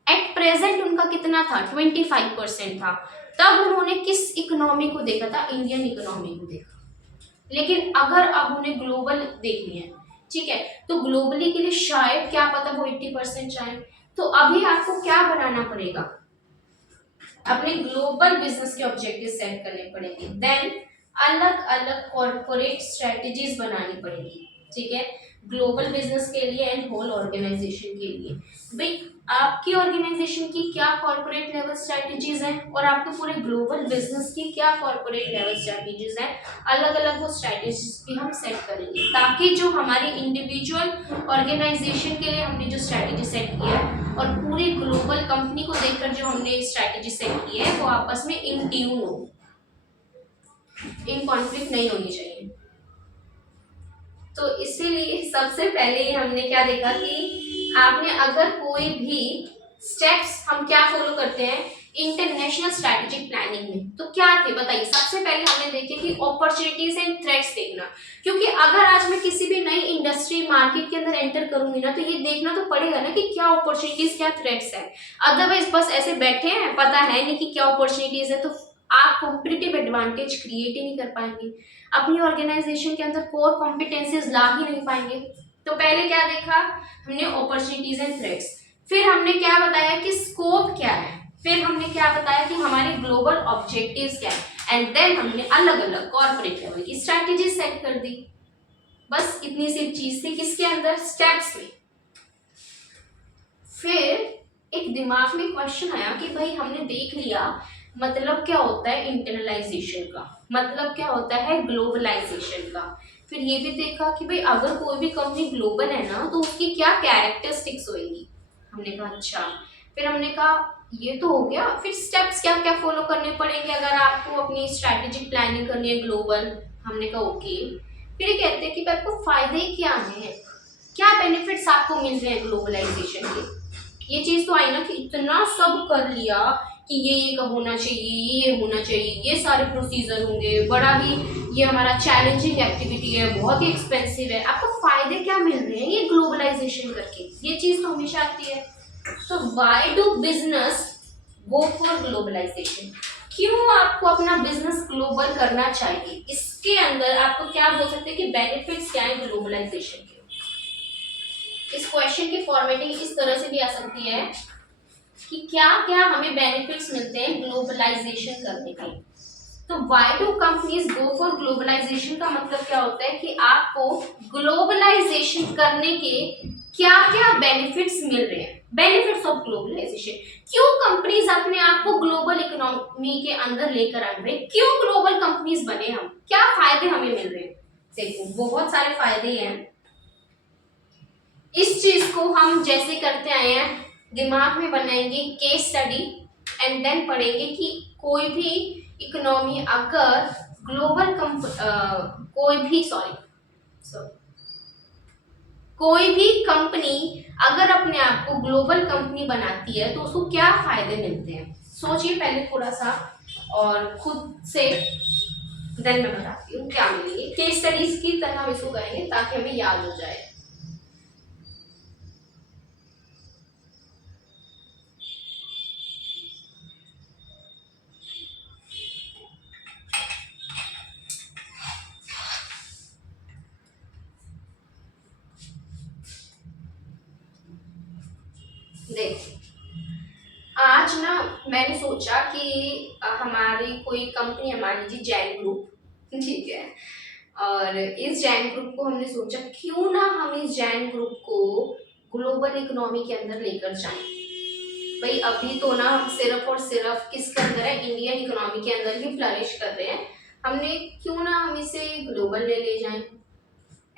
एट प्रेजेंट उनका कितना था, 25% था। तब उन्होंने किस इकोनॉमी को देखा था, इंडियन इकोनॉमी को देखा। लेकिन अगर अब उन्हें ग्लोबल देखनी है, ठीक है, तो ग्लोबली के लिए शायद क्या पता वो 80% चाहे। तो अभी आपको क्या बनाना पड़ेगा, अपने ग्लोबल बिजनेस के ऑब्जेक्टिव सेट करने पड़ेंगे। देन अलग अलग कॉर्पोरेट स्ट्रेटजीज बनानी पड़ेगी, ठीक है, ग्लोबल बिजनेस के लिए एंड होल ऑर्गेनाइजेशन के लिए। भाई आपकी ऑर्गेनाइजेशन की क्या कॉर्पोरेट लेवल स्ट्रेटजीज हैं और आपके पूरे ग्लोबल बिजनेस की क्या कॉर्पोरेट लेवल स्ट्रेटजीज हैं, अलग अलग वो स्ट्रेटजीज भी हम सेट करेंगे, ताकि जो हमारी इंडिविजुअल ऑर्गेनाइजेशन के लिए हमने जो स्ट्रेटजी सेट किया है और पूरी ग्लोबल कंपनी को देखकर जो हमने स्ट्रेटजी सेट की है वो आपस में इन ट्यून हो, इन कॉन्फ्लिक्ट नहीं होनी चाहिए। तो इसीलिए सबसे पहले हमने क्या देखा कि आपने अगर कोई भी स्टेप्स हम क्या फॉलो करते हैं इंटरनेशनल स्ट्रैटेजिक प्लानिंग में, तो क्या थे बताइए। सबसे पहले हमने देखे कि अपॉर्चुनिटीज एंड थ्रेट्स देखना, क्योंकि अगर आज मैं किसी भी नई इंडस्ट्री मार्केट के अंदर एंटर करूंगी ना, तो ये देखना तो पड़ेगा ना कि क्या अपॉर्चुनिटीज क्या थ्रेट्स है। अदरवाइज बस ऐसे बैठे हैं, पता है नहीं कि क्या अपॉर्चुनिटीज है, तो आप कॉम्पिटिटिव एडवांटेज क्रिएट ही नहीं कर पाएंगे, अपनी ऑर्गेनाइजेशन के अंदर कोर कॉम्पिटेंसीज ला ही नहीं पाएंगे। तो पहले क्या देखा हमने, अपॉर्चुनिटीज एंड थ्रेट्स। फिर हमने क्या बताया कि स्कोप क्या है, फिर हमने क्या बताया कि हमारे ग्लोबल ऑब्जेक्टिव्स क्या है, एंड देन हमने अलग अलग कॉर्पोरेट लेवल की स्ट्रैटेजी सेट कर दी। बस इतनी सी चीज थी किसके अंदर, स्टेप्स में। फिर एक दिमाग में क्वेश्चन आया कि भाई हमने देख लिया मतलब क्या होता है इंटरनलाइजेशन का, मतलब क्या होता है ग्लोबलाइजेशन का। फिर ये भी देखा कि भाई अगर कोई भी कंपनी ग्लोबल है ना तो उसकी क्या कैरेक्टरिस्टिक्स होंगी। हमने कहा अच्छा, फिर हमने कहा ये तो हो गया, फिर स्टेप्स क्या क्या फॉलो करने पड़ेंगे अगर आपको अपनी स्ट्रैटेजिक प्लानिंग करनी है ग्लोबल। हमने कहा ओके। फिर ये कहते हैं कि आपको फायदे क्या हैं, क्या बेनिफिट्स आपको मिल रहे हैं ग्लोबलाइजेशन के। ये चीज तो आई ना कि इतना सब कर लिया कि ये कब होना चाहिए, ये होना चाहिए, ये सारे प्रोसीजर होंगे, बड़ा ही ये हमारा चैलेंजिंग एक्टिविटी है, बहुत ही एक्सपेंसिव है, आपको फायदे क्या मिल रहे हैं ये ग्लोबलाइजेशन करके, ये चीज तो हमेशा आती है। तो why do business go for globalization, क्यों आपको अपना बिजनेस ग्लोबल करना चाहिए, इसके अंदर आपको क्या बोल सकते हैं कि बेनिफिट्स क्या है ग्लोबलाइजेशन के। इस क्वेश्चन की फॉर्मेटिंग इस तरह से भी आ सकती है कि क्या क्या हमें बेनिफिट्स मिलते हैं ग्लोबलाइजेशन करने के। तो why do companies go for globalization का मतलब क्या होता है कि आपको ग्लोबलाइजेशन करने के क्या क्या बेनिफिट्स मिल रहे हैं, बेनिफिट्स ऑफ ग्लोबलाइजेशन। क्यों कंपनीज अपने आप को ग्लोबल इकोनॉमी के अंदर लेकर आ रहे हैं, क्यों ग्लोबल कंपनीज बने हम, क्या फायदे हमें मिल रहे हैं। देखो बहुत सारे फायदे हैं। इस चीज को हम जैसे करते आए हैं, दिमाग में बनाएंगे केस स्टडी एंड देन पढ़ेंगे कि कोई भी इकोनॉमी अगर ग्लोबल कोई भी कंपनी अगर अपने आप को ग्लोबल कंपनी बनाती है तो उसको क्या फायदे मिलते हैं, सोचिए पहले थोड़ा सा और खुद से, देन मैं बताती हूँ क्या मिलेंगे। केस स्टडीज की तरह हम इसको करेंगे ताकि हमें याद हो जाए। देखो, आज ना मैंने सोचा कि हमारी कोई कंपनी है, मान लीजिए जैन ग्रुप, ठीक है, और इस जैन ग्रुप को हमने सोचा क्यों ना हम इस जैन ग्रुप को ग्लोबल इकोनॉमी के अंदर लेकर जाएं। भाई अभी तो ना हम सिर्फ और सिर्फ किसके अंदर है, इंडियन इकोनॉमी के अंदर ही फ्लरिश कर रहे हैं, हमने क्यों ना हम इसे ग्लोबल ले जाएं।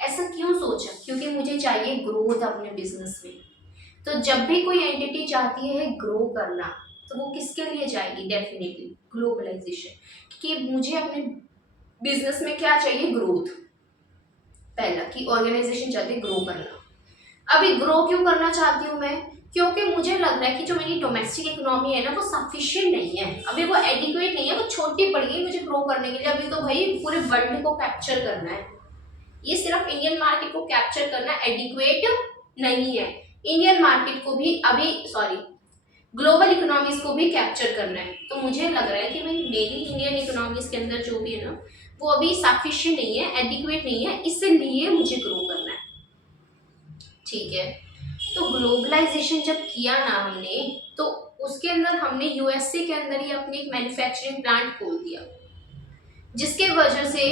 ऐसा क्यों सोचा? क्योंकि मुझे चाहिए ग्रोथ अपने बिजनेस में। तो जब भी कोई एंटिटी चाहती है ग्रो करना, तो वो किसके लिए जाएगी? Definitely globalization. कि मुझे अपने बिजनेस में क्या चाहिए? ग्रोथ। पहला कि ऑर्गेनाइजेशन चाहती है ग्रो करना। अभी ग्रो क्यों करना चाहती हूँ मैं? क्योंकि मुझे लग रहा है कि जो मेरी डोमेस्टिक इकोनॉमी है ना, वो सफिशिएंट नहीं है, अभी वो एडिक्वेट नहीं है, वो छोटी पड़ गई मुझे ग्रो करने के लिए। अभी तो भाई पूरे वर्ल्ड को कैप्चर करना है, ये सिर्फ इंडियन मार्केट को कैप्चर करना एडिक्वेट नहीं है। इंडियन मार्केट को भी अभी ग्लोबल इकोनॉमीज को भी कैप्चर करना है। तो मुझे लग रहा है कि भाई मेरी इंडियन इकोनॉमीज के अंदर जो भी है ना, वो अभी सफिशिएंट नहीं है, एडिक्वेट नहीं है, इसलिए मुझे ग्रो करना है। ठीक है, तो ग्लोबलाइजेशन जब किया ना हमने, तो उसके अंदर हमने यूएसए के अंदर ही अपनी एक मैन्युफैक्चरिंग प्लांट खोल दिया, जिसके वजह से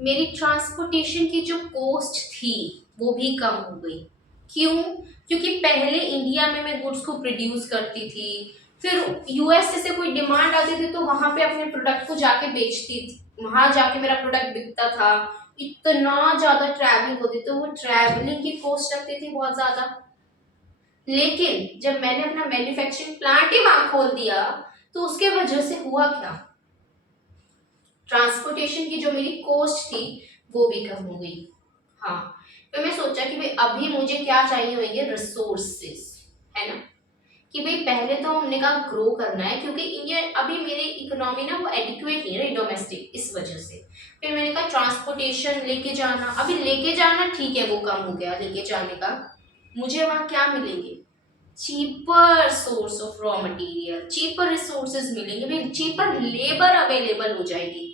मेरी ट्रांसपोर्टेशन की जो कॉस्ट थी वो भी कम हो गई। क्यों? क्योंकि पहले इंडिया में मैं गुड्स को प्रोड्यूस करती थी, फिर यूएसए से कोई डिमांड आती थी तो वहां पे अपने प्रोडक्ट को जाके बेचती थी, वहां जाके मेरा प्रोडक्ट बिकता था। इतना ज्यादा ट्रैवलिंग होती, तो वो ट्रैवलिंग की कॉस्ट लगती थी बहुत ज्यादा। लेकिन जब मैंने अपना मैन्युफैक्चरिंग प्लांट ही वहां खोल दिया, तो उसके वजह से हुआ क्या? ट्रांसपोर्टेशन की जो मेरी कॉस्ट थी वो भी कम हो गई। हाँ, तो मैं सोचा कि भाई अभी मुझे क्या चाहिए होंगे? रिसोर्सेस, है ना। कि भाई पहले तो हमने कहा ग्रो करना है, क्योंकि इंडिया अभी मेरी इकोनॉमी ना वो एडिक्वेट नहीं है डोमेस्टिक, इस वजह से। फिर मैंने कहा ट्रांसपोर्टेशन लेके जाना, अभी लेके जाना ठीक है वो कम हो गया लेके जाने का, मुझे वहां क्या मिलेंगे? Cheaper source of raw material, cheaper resources मिलेंगे, भाई चीपर लेबर अवेलेबल हो जाएगी।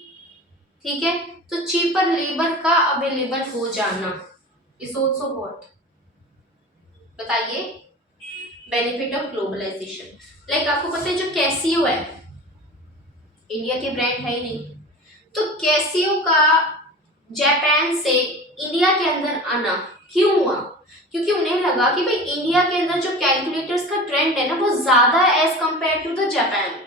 ठीक है, तो चीपर लेबर का अवेलेबल हो जाना इज ऑल्सो व्हाट, बताइए, बेनिफिट ऑफ ग्लोबलाइजेशन। लाइक आपको पता है जो कैसियो है, इंडिया के ब्रांड है ही नहीं, तो कैसियो का जापान से इंडिया के अंदर आना क्यों हुआ? क्योंकि उन्हें लगा कि भाई इंडिया के अंदर जो कैलकुलेटर्स का ट्रेंड है ना, वो ज्यादा है as compare to the Japan.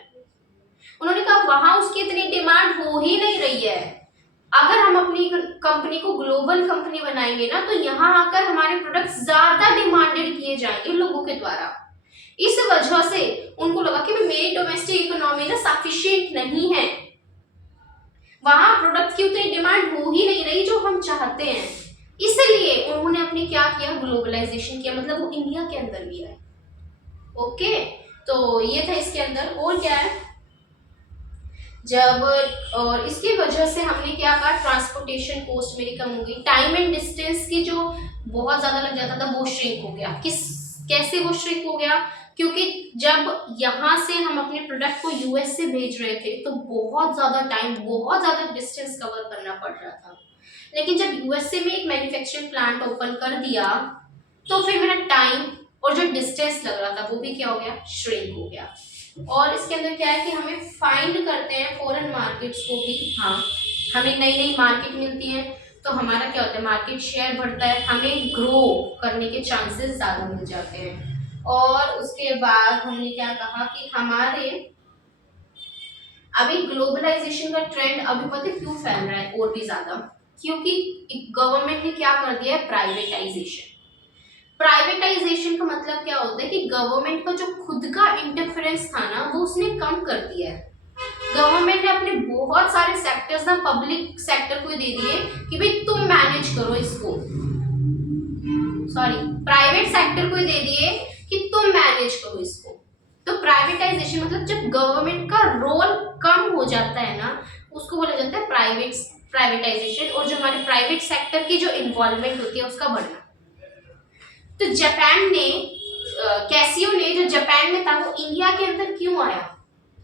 उन्होंने कहा वहां उसकी इतनी डिमांड हो ही नहीं रही है, अगर हम अपनी कंपनी को ग्लोबल कंपनी बनाएंगे ना, तो यहाँ आकर हमारे प्रोडक्ट्स ज्यादा डिमांडेड किए जाएंगे लोगों के द्वारा। इस वजह से उनको लगा कि मेरी डोमेस्टिक इकोनॉमी ना सफिशिएंट नहीं है, वहां प्रोडक्ट की उतनी डिमांड हो ही नहीं रही जो हम चाहते हैं, इसलिए उन्होंने अपने क्या किया? ग्लोबलाइजेशन किया, मतलब वो इंडिया के अंदर भी आए। ओके, तो ये था इसके अंदर। और क्या है, जब और इसकी वजह से हमने क्या कहा? ट्रांसपोर्टेशन कॉस्ट मेरी कम हो गई, टाइम एंड डिस्टेंस की जो बहुत ज्यादा लग जाता था वो श्रिंक हो गया। कैसे वो श्रिंक हो गया? क्योंकि जब यहाँ से हम अपने प्रोडक्ट को यूएस से भेज रहे थे, तो बहुत ज्यादा टाइम, बहुत ज्यादा डिस्टेंस कवर करना पड़ रहा था। लेकिन जब यूएसए में एक मैन्युफैक्चरिंग प्लांट ओपन कर दिया, तो फिर मेरा टाइम और जो डिस्टेंस लग रहा था वो भी क्या हो गया? श्रिंक हो गया। और इसके अंदर क्या है कि हमें फाइंड करते हैं फॉरेन मार्केट्स को भी। हाँ, हमें नई नई मार्केट मिलती है, तो हमारा क्या होता है? मार्केट शेयर बढ़ता है, हमें ग्रो करने के चांसेस ज्यादा मिल जाते हैं। और उसके बाद हमने क्या कहा कि हमारे अभी ग्लोबलाइजेशन का ट्रेंड अभी पता है क्यों फैल रहा है और भी ज्यादा? क्योंकि गवर्नमेंट ने क्या कर दिया है? प्राइवेटाइजेशन। प्राइवेटाइजेशन का मतलब क्या होता है कि गवर्नमेंट का जो खुद का इंटरफेरेंस था ना, वो उसने कम कर दिया है। गवर्नमेंट ने अपने बहुत सारे सेक्टर्स ना पब्लिक सेक्टर को दे दिए कि भाई तुम मैनेज करो इसको, प्राइवेट सेक्टर को दे दिए कि तुम मैनेज करो इसको। तो प्राइवेटाइजेशन मतलब जब गवर्नमेंट का रोल कम हो जाता है ना, उसको बोला जाता है प्राइवेटाइजेशन। और जो हमारे प्राइवेट सेक्टर की जो इन्वॉल्वमेंट होती है उसका बढ़ना। तो जापान ने कैसियो ने जो जापान में था वो इंडिया के अंदर क्यों आया?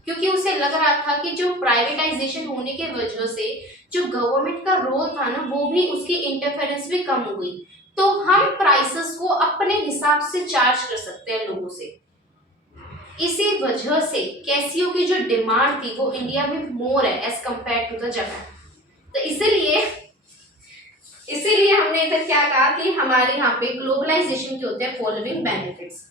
क्योंकि उसे लग रहा था कि जो प्राइवेटाइजेशन होने के वजह से जो गवर्नमेंट का रोल था ना, वो भी उसकी इंटरफेरेंस भी कम हो गई, तो हम प्राइसेस को अपने हिसाब से चार्ज कर सकते हैं लोगों से। इसी वजह से कैसियो की जो डिमांड थी वो इंडिया में मोर है as compare to the Japan. तो इसीलिए हमने इधर क्या कहा कि हमारे यहाँ पे ग्लोबलाइजेशन के होते हैं फॉलोइंग बेनिफिट्स।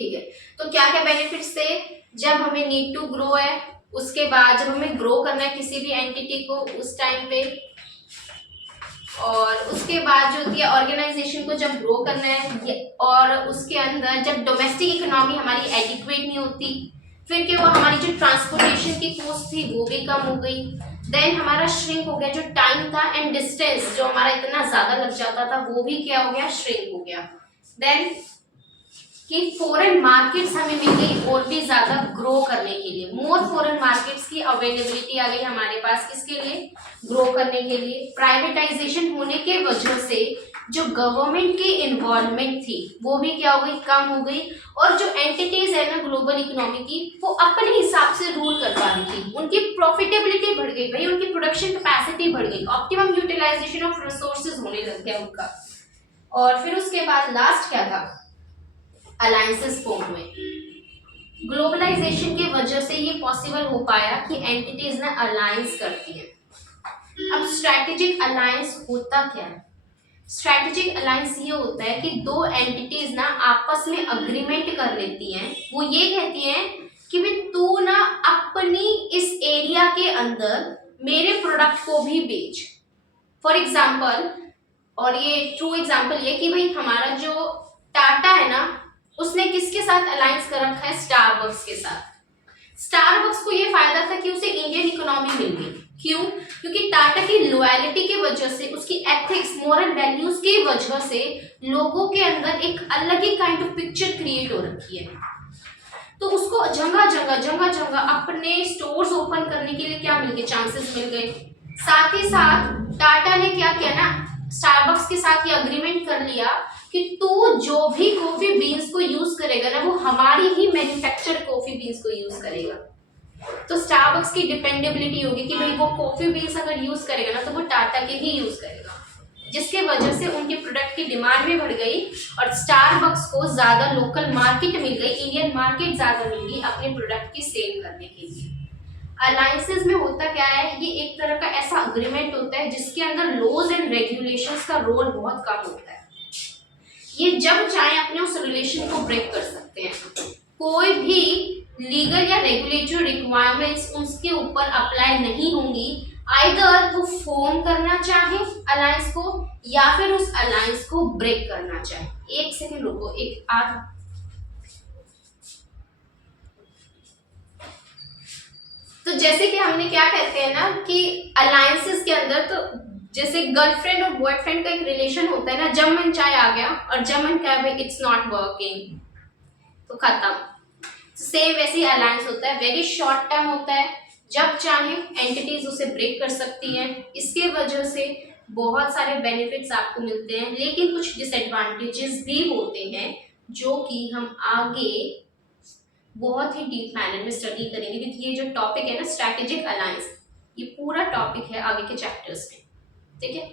ठीक है, तो क्या क्या बेनिफिट्स थे? जब हमें नीड टू ग्रो है, उसके बाद जब हमें ग्रो करना है किसी भी एंटिटी को उस टाइम पे, और उसके बाद जो होती है ऑर्गेनाइजेशन को जब ग्रो करना है, और उसके अंदर जब डोमेस्टिक इकोनॉमी हमारी एडिक्वेट नहीं होती, फिर क्या हुआ, हमारी जो ट्रांसपोर्टेशन की कॉस्ट थी वो भी कम हो गई। देन हमारा श्रिंक हो गया, जो टाइम था एंड डिस्टेंस जो हमारा इतना ज्यादा लग जाता था वो भी क्या हो गया, श्रिंक हो गया। देन कि फॉरेन मार्केट्स हमें मिल गई और भी ज्यादा ग्रो करने के लिए, मोर फॉरेन मार्केट्स की अवेलेबिलिटी आ गई हमारे पास, किसके लिए, ग्रो करने के लिए। प्राइवेटाइजेशन होने के वजह से जो गवर्नमेंट की इन्वॉल्वमेंट थी वो भी क्या हो गई, कम हो गई, और जो एंटिटीज है ना ग्लोबल इकोनॉमी की वो अपने हिसाब से रूल कर पा रही थी, उनकी प्रॉफिटेबिलिटी बढ़ गई भाई, उनकी प्रोडक्शन कैपेसिटी बढ़ गई, ऑप्टिमम यूटिलाइजेशन ऑफ रिसोर्सेज होने लग गया उनका। और फिर उसके बाद लास्ट क्या था, अलायंसेस फॉर्म हुए। ग्लोबलाइजेशन की वजह से ये पॉसिबल हो पाया कि एंटिटीज ना अलायंस करती हैं। अब स्ट्रैटेजिक अलायंस होता क्या है? स्ट्रैटेजिक अलायंस ये होता है कि दो एंटिटीज ना आपस में अग्रीमेंट कर लेती हैं, वो ये कहती हैं कि भाई तू ना अपनी इस एरिया के अंदर मेरे प्रोडक्ट को भी बेच। फॉर एग्जाम्पल, और ये ट्रू एग्जाम्पल ये कि भाई हमारा जो टाटा है ना उसने किसके साथ अलायंस कर रखा है, स्टारबक्स के साथ। स्टारबक्स को ये फायदा था कि उसे इंडियन इकोनॉमी मिल गई। क्यों? क्योंकि टाटा की लॉयल्टी की वजह से, उसकी एथिक्स मोरल वैल्यूज की वजह से लोगों के अंदर एक अलग ही काइंड ऑफ पिक्चर क्रिएट हो रखी है। तो उसको जगह जगह अपने स्टोर्स ओपन करने के लिए क्या मिल गए, चांसेस मिल गए। साथ ही साथ टाटा ने क्या किया ना, स्टारबक्स के साथ ये अग्रीमेंट कर लिया कि तू जो भी कॉफी बीन्स को यूज करेगा ना वो हमारी ही मैन्युफैक्चर्ड कॉफी बीन्स को यूज करेगा। तो स्टारबक्स की डिपेंडेबिलिटी होगी कि भाई वो कॉफी बीन्स अगर यूज करेगा ना तो वो टाटा के ही यूज करेगा, जिसके वजह से उनके प्रोडक्ट की डिमांड भी बढ़ गई और स्टारबक्स को ज्यादा लोकल मार्केट मिल गई, इंडियन मार्केट ज्यादा मिल गई अपने प्रोडक्ट की सेल करने के लिए। अलायंसेस में होता क्या है, ये एक तरह का ऐसा अग्रीमेंट होता है जिसके अंदर लॉज एंड रेगुलेशंस का रोल बहुत कम होता है। ये जब चाहे अपने उस रिलेशन को ब्रेक कर सकते हैं, कोई भी लीगल या रेगुलेटरी रिक्वायरमेंट्स उसके ऊपर अप्लाई नहीं होंगी। आइदर वो फॉर्म करना चाहे अलायंस को या फिर उस अलायंस को ब्रेक करना चाहे। एक सेकंड रुको, एक आध तो जैसे कि हमने क्या कहते हैं ना कि अलायंसेस के अंदर तो जैसे गर्लफ्रेंड और बॉयफ्रेंड का एक रिलेशन होता है ना, जब मन चाहे आ गया और जब मन क्या भाई इट्स नॉट वर्किंग तो खत्म। सेम वैसे ही अलायंस होता है, वेरी शॉर्ट टर्म होता है, जब चाहे एंटिटीज उसे ब्रेक कर सकती हैं। इसके वजह से बहुत सारे बेनिफिट्स आपको मिलते हैं, लेकिन कुछ डिसएडवांटेजेस भी होते हैं जो कि हम आगे बहुत ही डीप मैनर में स्टडी करेंगे, क्योंकि ये जो टॉपिक है ना स्ट्रैटेजिक अलायंस, ये पूरा टॉपिक है आगे के चैप्टर्स में। ठीक है,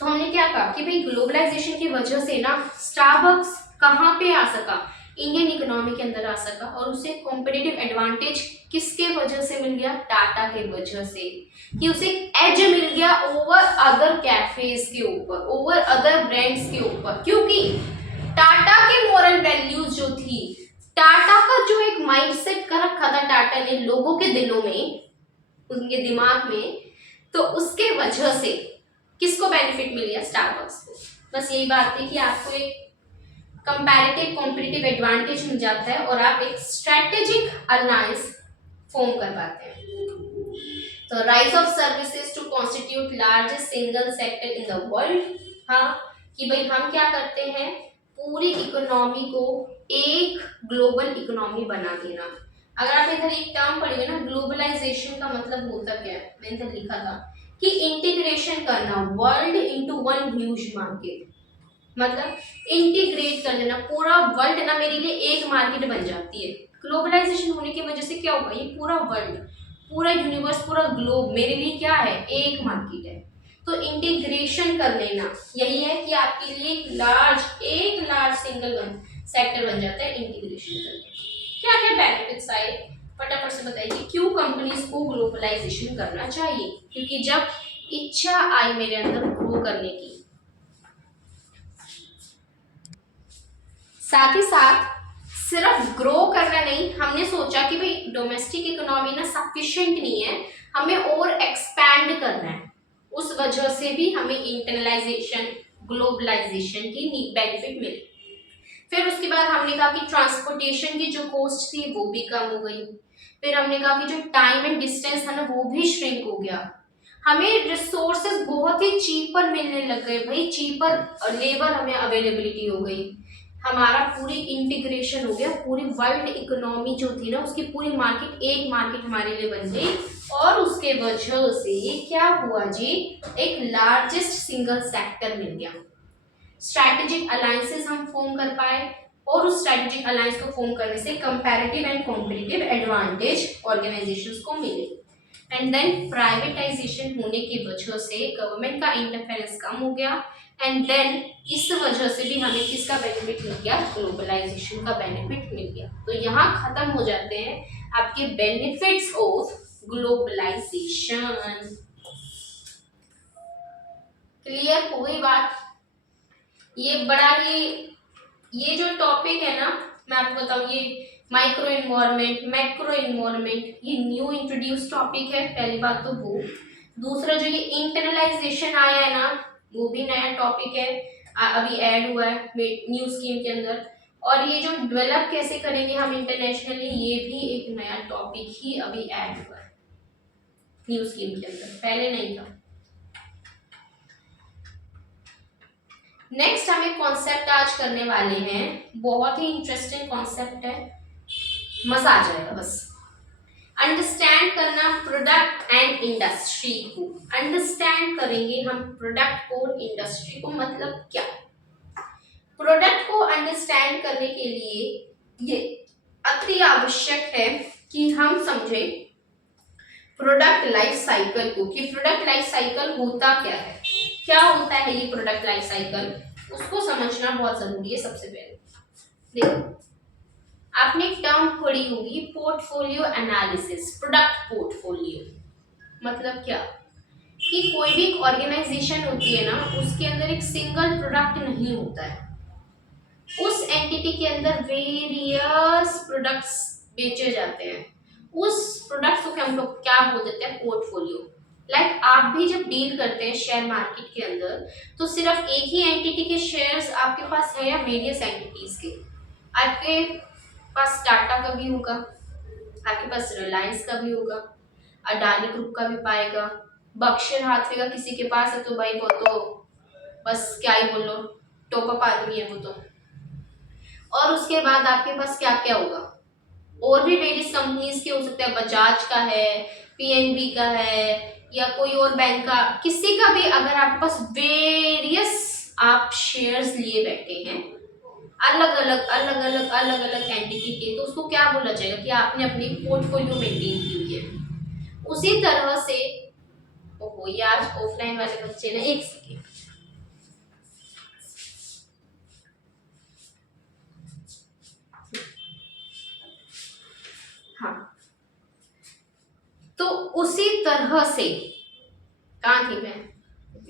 तो हमने क्या कहा कि भाई ग्लोबलाइजेशन की वजह से ना स्टारबक्स कहाँ पे आ सका, इंडियन इकोनॉमी के अंदर आ सका, और उसे कॉम्पिटिटिव एडवांटेज किसके वजह से मिल गया, टाटा के वजह से, कि उसे एज मिल गया ओवर अदर कैफेज के ऊपर, ओवर अदर ब्रांड्स के ऊपर, क्योंकि टाटा की मॉरल वैल्यूज जो थी, टाटा का जो एक माइंडसेट कर रखा था टाटा ने लोगों के दिलों में, उनके दिमाग में, तो उसके वजह से किसको बेनिफिट मिल गया, स्टारबक्स को। बस यही बात थी कि आपको एक कंपैरेटिव कॉम्पिटिटिव एडवांटेज मिल जाता है और आप एक स्ट्रेटेजिक अलायंस फॉर्म कर पाते हैं। तो rise of services to constitute largest single sector in the world. हाँ, कि भाई हम क्या करते हैं, पूरी इकोनॉमी को एक ग्लोबल इकोनॉमी बना देना। अगर आप इधर एक टर्म पढ़ेंगे ना, ग्लोबलाइजेशन का मतलब होता क्या है, मैंने इधर लिखा था कि इंटीग्रेशन करना world into one huge market, मतलब इंटीग्रेट कर देना पूरा वर्ल्ड ना मेरे लिए एक मार्केट बन जाती है। ग्लोबलाइजेशन होने की वजह से क्या होगा, ये पूरा वर्ल्ड, पूरा यूनिवर्स, पूरा ग्लोब मेरे लिए क्या है, एक मार्केट है। तो इंटीग्रेशन कर लेना यही है कि आपके लिए एक लार्ज सिंगल वन, सेक्टर बन जाता है इंटीग्रेशन करके। क्या क्या बेनिफिट्स आए फटाफट से बताइए। क्यों कंपनीज को ग्लोबलाइजेशन करना चाहिए? क्योंकि जब इच्छा आई मेरे अंदर ग्रो करने की, साथ ही साथ सिर्फ ग्रो करना नहीं, हमने सोचा कि भाई डोमेस्टिक इकोनॉमी ना सफिशिएंट नहीं है, हमें और एक्सपैंड करना है। उस वजह से भी हमें इंटरनलाइजेशन, ग्लोबलाइजेशन की बेनिफिट मिली। फिर उसके बाद हमने कहा कि ट्रांसपोर्टेशन की जो कॉस्ट थी वो भी कम हो गई। फिर हमने कहा कि जो टाइम एंड डिस्टेंस था ना वो भी श्रिंक हो गया। हमें रिसोर्सेज बहुत ही चीपर मिलने लग गए भाई, चीपर लेबर हमें अवेलेबिलिटी हो गई। हमारा पूरी इंटीग्रेशन हो गया, पूरी वर्ल्ड इकोनॉमी जो थी ना उसकी पूरी मार्केट एक मार्केट हमारे लिए बन गई। और उसके वजह से क्या हुआ जी, एक लार्जेस्ट सिंगल सेक्टर मिल गया। स्ट्रैटेजिक अलायंसेस हम फॉर्म कर पाए और उस स्ट्रैटेजिक अलायंस को फॉर्म करने से comparative and competitive advantage organisations को मिले। एंड देन प्राइवेटाइजेशन होने की वजह से गवर्नमेंट का इंटरफेरेंस कम हो गया। एंड देन इस वजह से भी हमें किसका बेनिफिट मिल गया? ग्लोबलाइजेशन का बेनिफिट मिल गया। तो यहाँ खत्म हो जाते हैं आपके बेनिफिट्स ऑफ ग्लोबलाइजेशन। क्लियर हो गई बात? ये बड़ा ही, ये जो टॉपिक है ना मैं आपको बताऊं, ये माइक्रो इन्वायरमेंट, मैक्रो इन्वायरमेंट, ये न्यू इंट्रोड्यूस टॉपिक है, पहली बात तो वो। दूसरा जो ये इंटरनलाइजेशन आया है ना वो भी नया टॉपिक है, अभी ऐड हुआ है न्यू स्कीम के अंदर। और ये जो डेवलप कैसे करेंगे हम इंटरनेशनली, ये भी एक नया टॉपिक ही अभी ऐड हुआ है न्यू स्कीम के अंदर, पहले नहीं था। नेक्स्ट हम एक कॉन्सेप्ट आज करने वाले हैं, बहुत ही इंटरेस्टिंग कॉन्सेप्ट है, मजा आ जाएगा बस। अंडरस्टैंड करना प्रोडक्ट एंड इंडस्ट्री को। अंडरस्टैंड करेंगे हम प्रोडक्ट को, इंडस्ट्री को, मतलब क्या। प्रोडक्ट को अंडरस्टैंड करने के लिए ये अति आवश्यक है कि हम समझे प्रोडक्ट लाइफ साइकिल को, कि प्रोडक्ट लाइफ साइकिल होता क्या है, क्या होता है ये प्रोडक्ट लाइफ साइकिल, उसको समझना बहुत जरूरी है। सबसे पहले देखो, आपने एक टर्म पढ़ी होगी पोर्टफोलियो एनालिसिस। प्रोडक्ट पोर्टफोलियो मतलब क्या, कि कोई भी ऑर्गेनाइजेशन होती है ना उसके अंदर एक सिंगल प्रोडक्ट नहीं होता है, उस एंटिटी के अंदर वेरियस प्रोडक्ट्स बेचे जाते हैं। उस प्रोडक्ट्स को हम लोग क्या बोल देते हैं? पोर्टफोलियो। लाइक आप भी जब डील करते हैं शेयर मार्केट के अंदर तो सिर्फ एक ही एंटिटी के शेयर्स आपके पास है या वेरियस एंटिटीज के? आपके पास टाटा का भी होगा, आपके पास रिलायंस का भी होगा, अडानी ग्रुप का भी पाएगा, बक्शर हाथवे का किसी के पास है तो भाई वो तो बस क्या ही बोलो, टॉप अप आदमी है वो तो। और उसके बाद आपके पास क्या क्या होगा? और भी वेरियस कंपनीज के हो सकते हैं, बजाज का है, पीएनबी का है, या कोई और बैंक का, किसी का भी अगर आपके पास वेरियस आप शेयर्स लिए बैठे हैं अलग अलग एंटिटी के, तो उसको क्या बोला जाएगा? कि आपने अपनी पोर्टफोलियो मेंटेन की हुई है। उसी तरह से ओहो ये आज ऑफलाइन वाले बच्चे ना, एक सेकेंड, हाँ, तो उसी तरह से कहाँ थी मैं,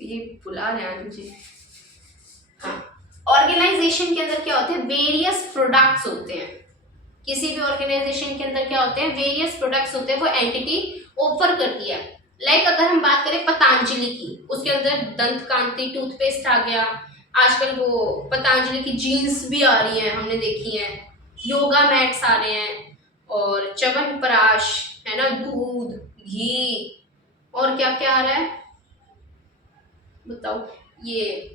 ये बुला रहे हैं मुझे। हाँ, ऑर्गेनाइजेशन के अंदर क्या होते हैं? वेरियस प्रोडक्ट्स होते हैं। किसी भी ऑर्गेनाइजेशन के अंदर क्या होते हैं? वेरियस प्रोडक्ट्स होते हैं, वो एंटिटी ऑफर करती है। लाइक अगर हम बात करें पतंजलि की, उसके अंदर दंत कांति टूथपेस्ट आ गया, आजकल वो पतंजलि की जीन्स भी आ रही है, हमने देखी है, योगा मैट्स आ रहे हैं, और च्यवनप्राश है ना, दूध, घी, और क्या क्या आ रहा है बताओ, ये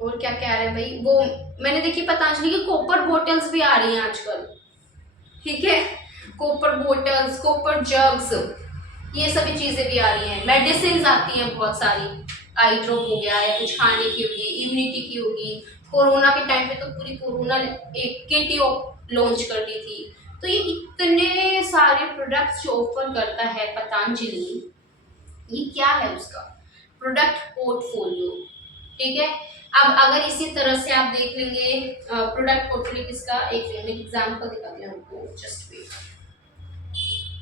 और क्या क्या आ रहा है भाई, वो मैंने देखी पतंजलि की कॉपर बोटल्स भी आ रही हैं आजकल, ठीक है, कॉपर बोटल्स, कॉपर जग्स, ये सभी चीजें भी आ रही हैं। मेडिसिन आती हैं बहुत सारी, आई ड्रॉप हो गया या कुछ खाने की होगी, इम्यूनिटी की होगी। कोरोना के टाइम पे तो पूरी कोरोना एक किट लॉन्च कर दी थी। तो ये इतने सारे प्रोडक्ट्स जो ऑफर करता है पतंजलि, ये क्या है उसका? प्रोडक्ट पोर्टफोलियो, ठीक है। अब अगर इसी तरह से आप देख लेंगे प्रोडक्ट पोर्टफोलियो किसका, एक एग्जांपल दिखाते हैं आपको, जस्ट वेट।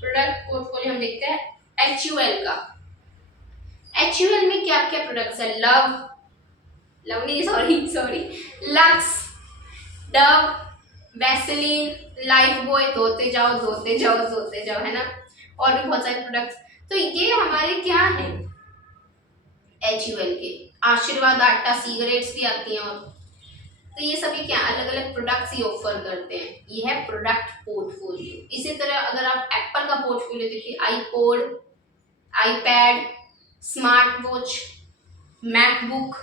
प्रोडक्ट पोर्टफोलियो हम देखते हैं एचयूएल का। एचयूएल में क्या क्या प्रोडक्ट्स है, लव नहीं, sorry lux, Dove, Vaseline, life boy, धोते जाओ है ना, और भी बहुत सारे प्रोडक्ट्स। तो ये हमारे क्या है एचयूएल के। आशीर्वाद आटा सिगरेट्स भी आती हैं, और तो ये सभी क्या अलग अलग प्रोडक्ट्स ही ऑफर करते हैं। ये है प्रोडक्ट पोर्टफोलियो। इसी तरह अगर आप एप्पल का पोर्टफोलियो देखिए, iPod, iPad, smart watch, MacBook,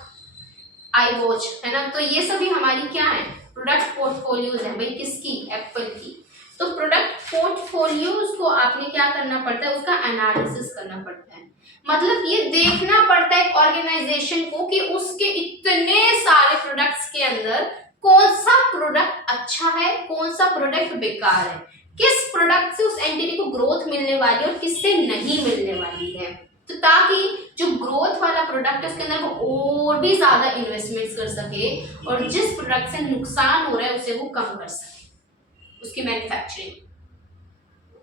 I watch, है ना। तो ये सभी हमारी क्या है प्रोडक्ट पोर्टफोलियोज है भाई, किसकी, एप्पल की। तो प्रोडक्ट पोर्टफोलियोज को आपने क्या करना पड़ता है, उसका एनालिसिस करना पड़ता है। मतलब ये देखना पड़ता है ऑर्गेनाइजेशन को कि उसके इतने सारे प्रोडक्ट्स के अंदर कौन सा प्रोडक्ट अच्छा है, कौन सा प्रोडक्ट बेकार है, किस प्रोडक्ट से उस एंटिटी को ग्रोथ मिलने वाली है और किससे नहीं मिलने वाली है। तो ताकि जो ग्रोथ वाला प्रोडक्ट है उसके अंदर वो और भी ज्यादा इन्वेस्टमेंट्स कर सके, और जिस प्रोडक्ट से नुकसान हो रहा है उसे वो कम कर सके, उसकी मैन्युफैक्चरिंग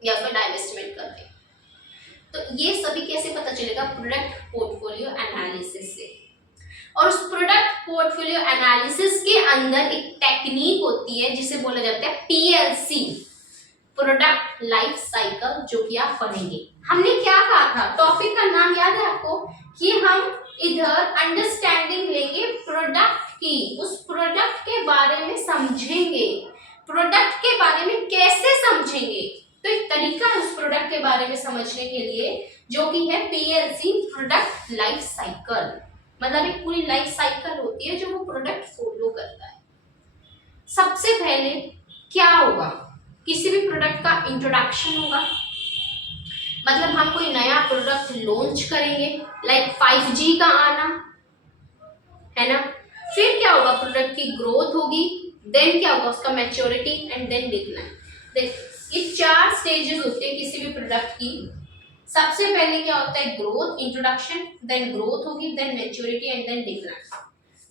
या उसका डाइवेस्टमेंट करके। तो ये सभी कैसे पता चलेगा, प्रोडक्ट पोर्टफोलियो एनालिसिस से। और उस प्रोडक्ट पोर्टफोलियो एनालिसिस के अंदर एक टेक्निक होती है जिसे बोला जाता है पीएलसी, प्रोडक्ट लाइफ साइकिल, जो कि आप पढ़ेंगे। हमने क्या कहा था, टॉपिक का नाम याद है आपको, कि हम इधर अंडरस्टैंडिंग लेंगे प्रोडक्ट की, उस प्रोडक्ट के बारे में समझेंगे, प्रोडक्ट के बारे में कैसे समझेंगे। तो एक तरीका है उस प्रोडक्ट के बारे में समझने के लिए, जो कि है पीएलसी, प्रोडक्ट लाइफ साइकिल। मतलब एक पूरी लाइफ साइकिल होती है जो वो प्रोडक्ट फॉलो करता है। सबसे पहले क्या होगा, किसी भी प्रोडक्ट का इंट्रोडक्शन होगा, मतलब हम कोई नया प्रोडक्ट लॉन्च करेंगे, लाइक 5G का आना, है ना। फिर क्या होगा, प्रोडक्ट की ग्रोथ होगी, देन क्या होगा उसका मैच्योरिटी, एंड देन डिक्लाइन। देख ये 4 स्टेजेस होते हैं किसी भी प्रोडक्ट की। सबसे पहले क्या होता है, ग्रोथ, इंट्रोडक्शन, देन ग्रोथ होगी, then maturity and then decline.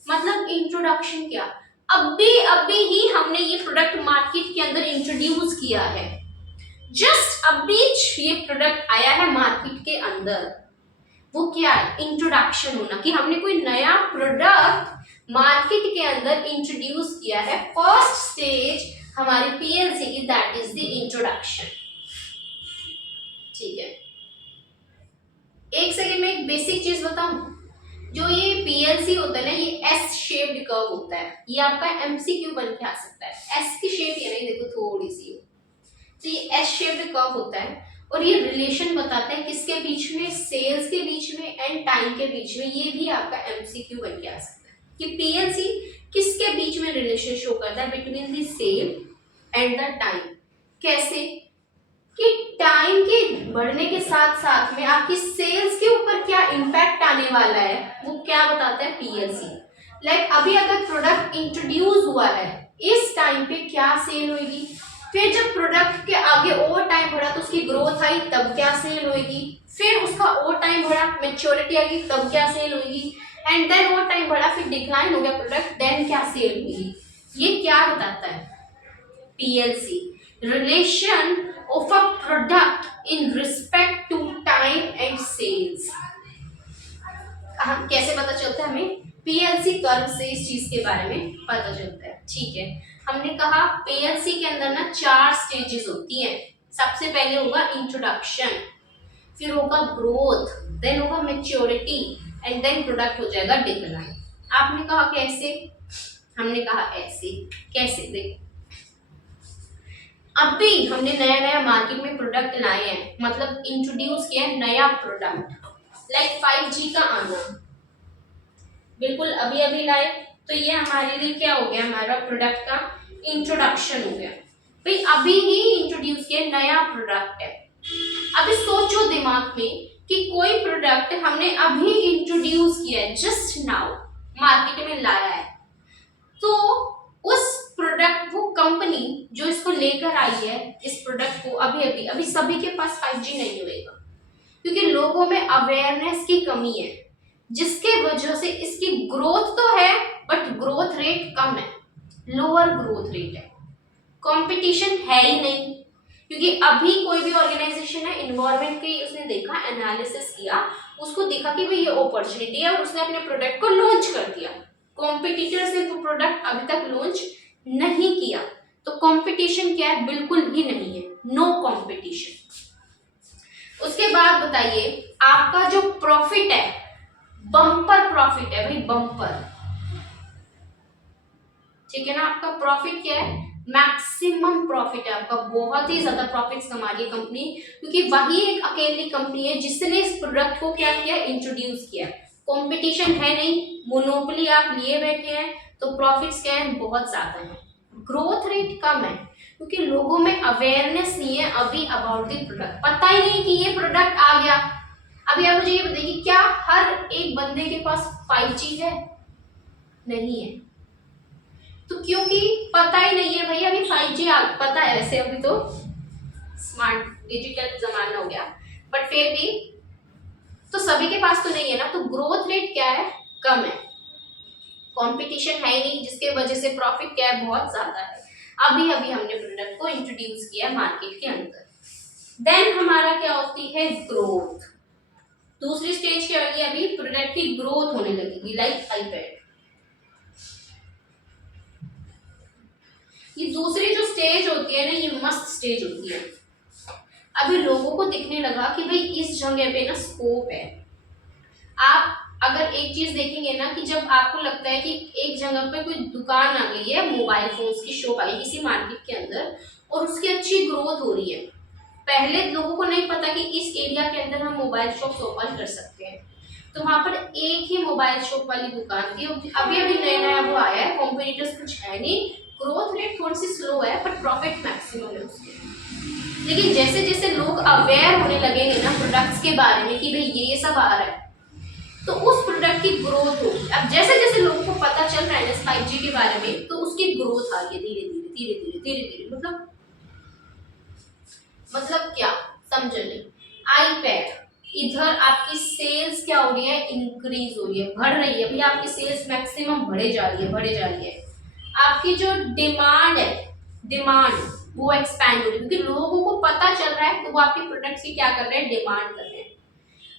मतलब इंट्रोडक्शन क्या, अभी ही हमने ये प्रोडक्ट मार्केट के अंदर इंट्रोड्यूस किया है, जस्ट अभी ये प्रोडक्ट आया है मार्केट के अंदर, वो क्या है इंट्रोडक्शन होना, कि हमने कोई नया प्रोडक्ट मार्केट के अंदर इंट्रोड्यूस किया है। फर्स्ट स्टेज हमारी पीएलसी की, दैट इज द इंट्रोडक्शन। ठीक है, एक सेकेंड में एक बेसिक चीज बताऊं, जो ये पीएलसी होता है ना, ये एस शेप्ड कर्व होता है, ये आपका एमसीक्यू बन के आ सकता है। एस की शेप ये नहीं, देखो थोड़ी सी, तो ये एस शेप्ड कर्व होता है, और ये रिलेशन बताता है किसके बीच में, सेल्स के बीच में एंड टाइम के बीच में। ये भी आपका एमसीक्यू बन के आ सकता है कि पीएलसी किसके बीच में रिलेशन शो करता है, between the sale and the time. कैसे कि टाइम के बढ़ने के साथ साथ में आपकी सेल्स के ऊपर क्या इम्पैक्ट आने वाला है, वो क्या बताता है पीएलसी। लाइक अभी अगर प्रोडक्ट इंट्रोड्यूस हुआ है, इस टाइम पे क्या सेल होगी, फिर जब प्रोडक्ट के आगे और टाइम बढ़ा तो उसकी ग्रोथ आई, तब क्या सेल होगी, फिर उसका और टाइम बढ़ा, मैच्योरिटी आ गई, तब क्या सेल होगी, एंड देन और टाइम बढ़ा, फिर डिक्लाइन हो गया प्रोडक्ट, देन क्या सेल होगी। ये क्या बताता है PLC, relation of a product in respect to time and sales. कैसे पता चलता है हमें, पीएलसी कर्व से इस चीज के बारे में पता चलता है। ठीक है, हमने कहा पीएलसी के अंदर ना 4 स्टेजेस होती हैं। सबसे पहले होगा इंट्रोडक्शन, फिर होगा ग्रोथ, देन होगा मैच्योरिटी, एंड देन प्रोडक्ट हो जाएगा डिक्लाइन। आपने कहा कैसे, हमने कहा ऐसे। कैसे, देखो अभी हमने नया नया मार्केट में प्रोडक्ट लाए हैं, मतलब इंट्रोड्यूस किया है नया प्रोडक्ट, लाइक 5G का आना, बिल्कुल अभी अभी लाए, तो ये हमारे लिए क्या हो गया, हमारा प्रोडक्ट का इंट्रोडक्शन हो गया। भाई अभी ही इंट्रोड्यूस किया नया प्रोडक्ट है। अभी सोचो दिमाग में कि कोई प्रोडक्ट हमने अभी इंट्रोड्यूस किया है, जस्ट नाउ मार्केट में लाया है, तो उस प्रोडक्ट, वो कंपनी जो इसको लेकर आई है इस प्रोडक्ट को, अभी सभी के पास 5G नहीं होएगा, क्योंकि लोगों में अवेयरनेस की कमी है। जिसके वजह से इसकी ग्रोथ तो है बट ग्रोथ रेट कम है, लोअर ग्रोथ रेट है, कंपटीशन है ही नहीं। क्योंकि अभी कोई भी ऑर्गेनाइजेशन है, इन्वायरमेंट की उसने देखा, एनालिसिस किया, उसको देखा कि भाई ये अपॉर्चुनिटी है और उसने अपने प्रोडक्ट को लॉन्च कर दिया। कॉम्पिटिटर्स ने तो प्रोडक्ट अभी तक लॉन्च नहीं किया, तो कंपटीशन क्या है, बिल्कुल ही नहीं है, नो कंपटीशन। उसके बाद बताइए आपका जो प्रॉफिट है, बम्पर प्रॉफिट है भाई, बम्पर, ठीक है ना। आपका प्रॉफिट क्या है, मैक्सिमम प्रॉफिट है आपका, बहुत ही ज्यादा प्रॉफिट्स कमा रही है कंपनी, क्योंकि वही एक अकेली कंपनी है जिसने इस प्रोडक्ट को क्या किया, इंट्रोड्यूस किया। कंपटीशन है नहीं, मोनोपोली आप लिए बैठे हैं, तो प्रॉफिट्स क्या है, बहुत ज्यादा है। ग्रोथ रेट कम है क्योंकि लोगों में अवेयरनेस नहीं है अभी अबाउट द प्रोडक्ट, पता ही नहीं कि ये प्रोडक्ट आ गया। अभी आप मुझे ये बताइए, क्या हर एक बंदे के पास 5G है? नहीं है। तो क्योंकि पता ही नहीं है भैया, अभी 5G पता है वैसे, अभी तो स्मार्ट डिजिटल जमाना हो गया, बट फिर भी तो सभी के पास तो नहीं है ना, तो ग्रोथ रेट क्या है, कम है, कंपटीशन है ही नहीं, जिसके वजह से प्रॉफिट क्या है, बहुत ज्यादा है। अभी अभी हमने प्रोडक्ट को इंट्रोड्यूस किया मार्केट के अंदर। देन हमारा क्या होती है, ग्रोथ। दूसरी स्टेज क्या होगी, अभी प्रोडक्ट की ग्रोथ होने लगेगी, लाइक आईपैड। ये दूसरी जो स्टेज होती है ना, ये मस्त स्टेज होती है। अभी लोगों को दिखने लगा कि भाई इस जगह पे ना स्कोप है। आप अगर एक चीज देखेंगे ना, कि जब आपको लगता है कि एक जगह पे कोई दुकान आ गई है, मोबाइल फोन्स की शॉप आ गई किसी मार्केट के अंदर, और उसकी अच्छी ग्रोथ हो रही है, पहले लोगों को नहीं पता कि इस एरिया के अंदर हम मोबाइल शॉप ओपन कर सकते हैं, तो वहां पर एक ही मोबाइल शॉप वाली दुकान थी। अभी अभी नया नया वो आया है, कॉम्पिटिटर्स कुछ है नहीं, ग्रोथ रेट थोड़ी सी स्लो है बट प्रॉफिट मैक्सिमम है उसके। लेकिन जैसे जैसे लोग अवेयर होने लगेंगे ना प्रोडक्ट्स के बारे में कि भाई ये सब आ रहा है, तो उस प्रोडक्ट की ग्रोथ होगी। अब जैसे जैसे लोगों को पता चल रहा है ना 5G के बारे में, तो उसकी ग्रोथ आ रही है धीरे धीरे धीरे धीरे धीरे धीरे। मतलब क्या, समझ नहीं। आईपैड, इधर आपकी सेल्स क्या हो रही है, इंक्रीज हो रही है, बढ़ रही है भैया, आपकी सेल्स मैक्सिमम बढ़े जा रही है, बढ़े जा रही है। आपकी जो डिमांड है, डिमांड वो एक्सपैंड हो रही है, क्योंकि लोगों को पता चल रहा है, तो वो आपके प्रोडक्ट्स की क्या कर रहे हैं, डिमांड कर रहे हैं।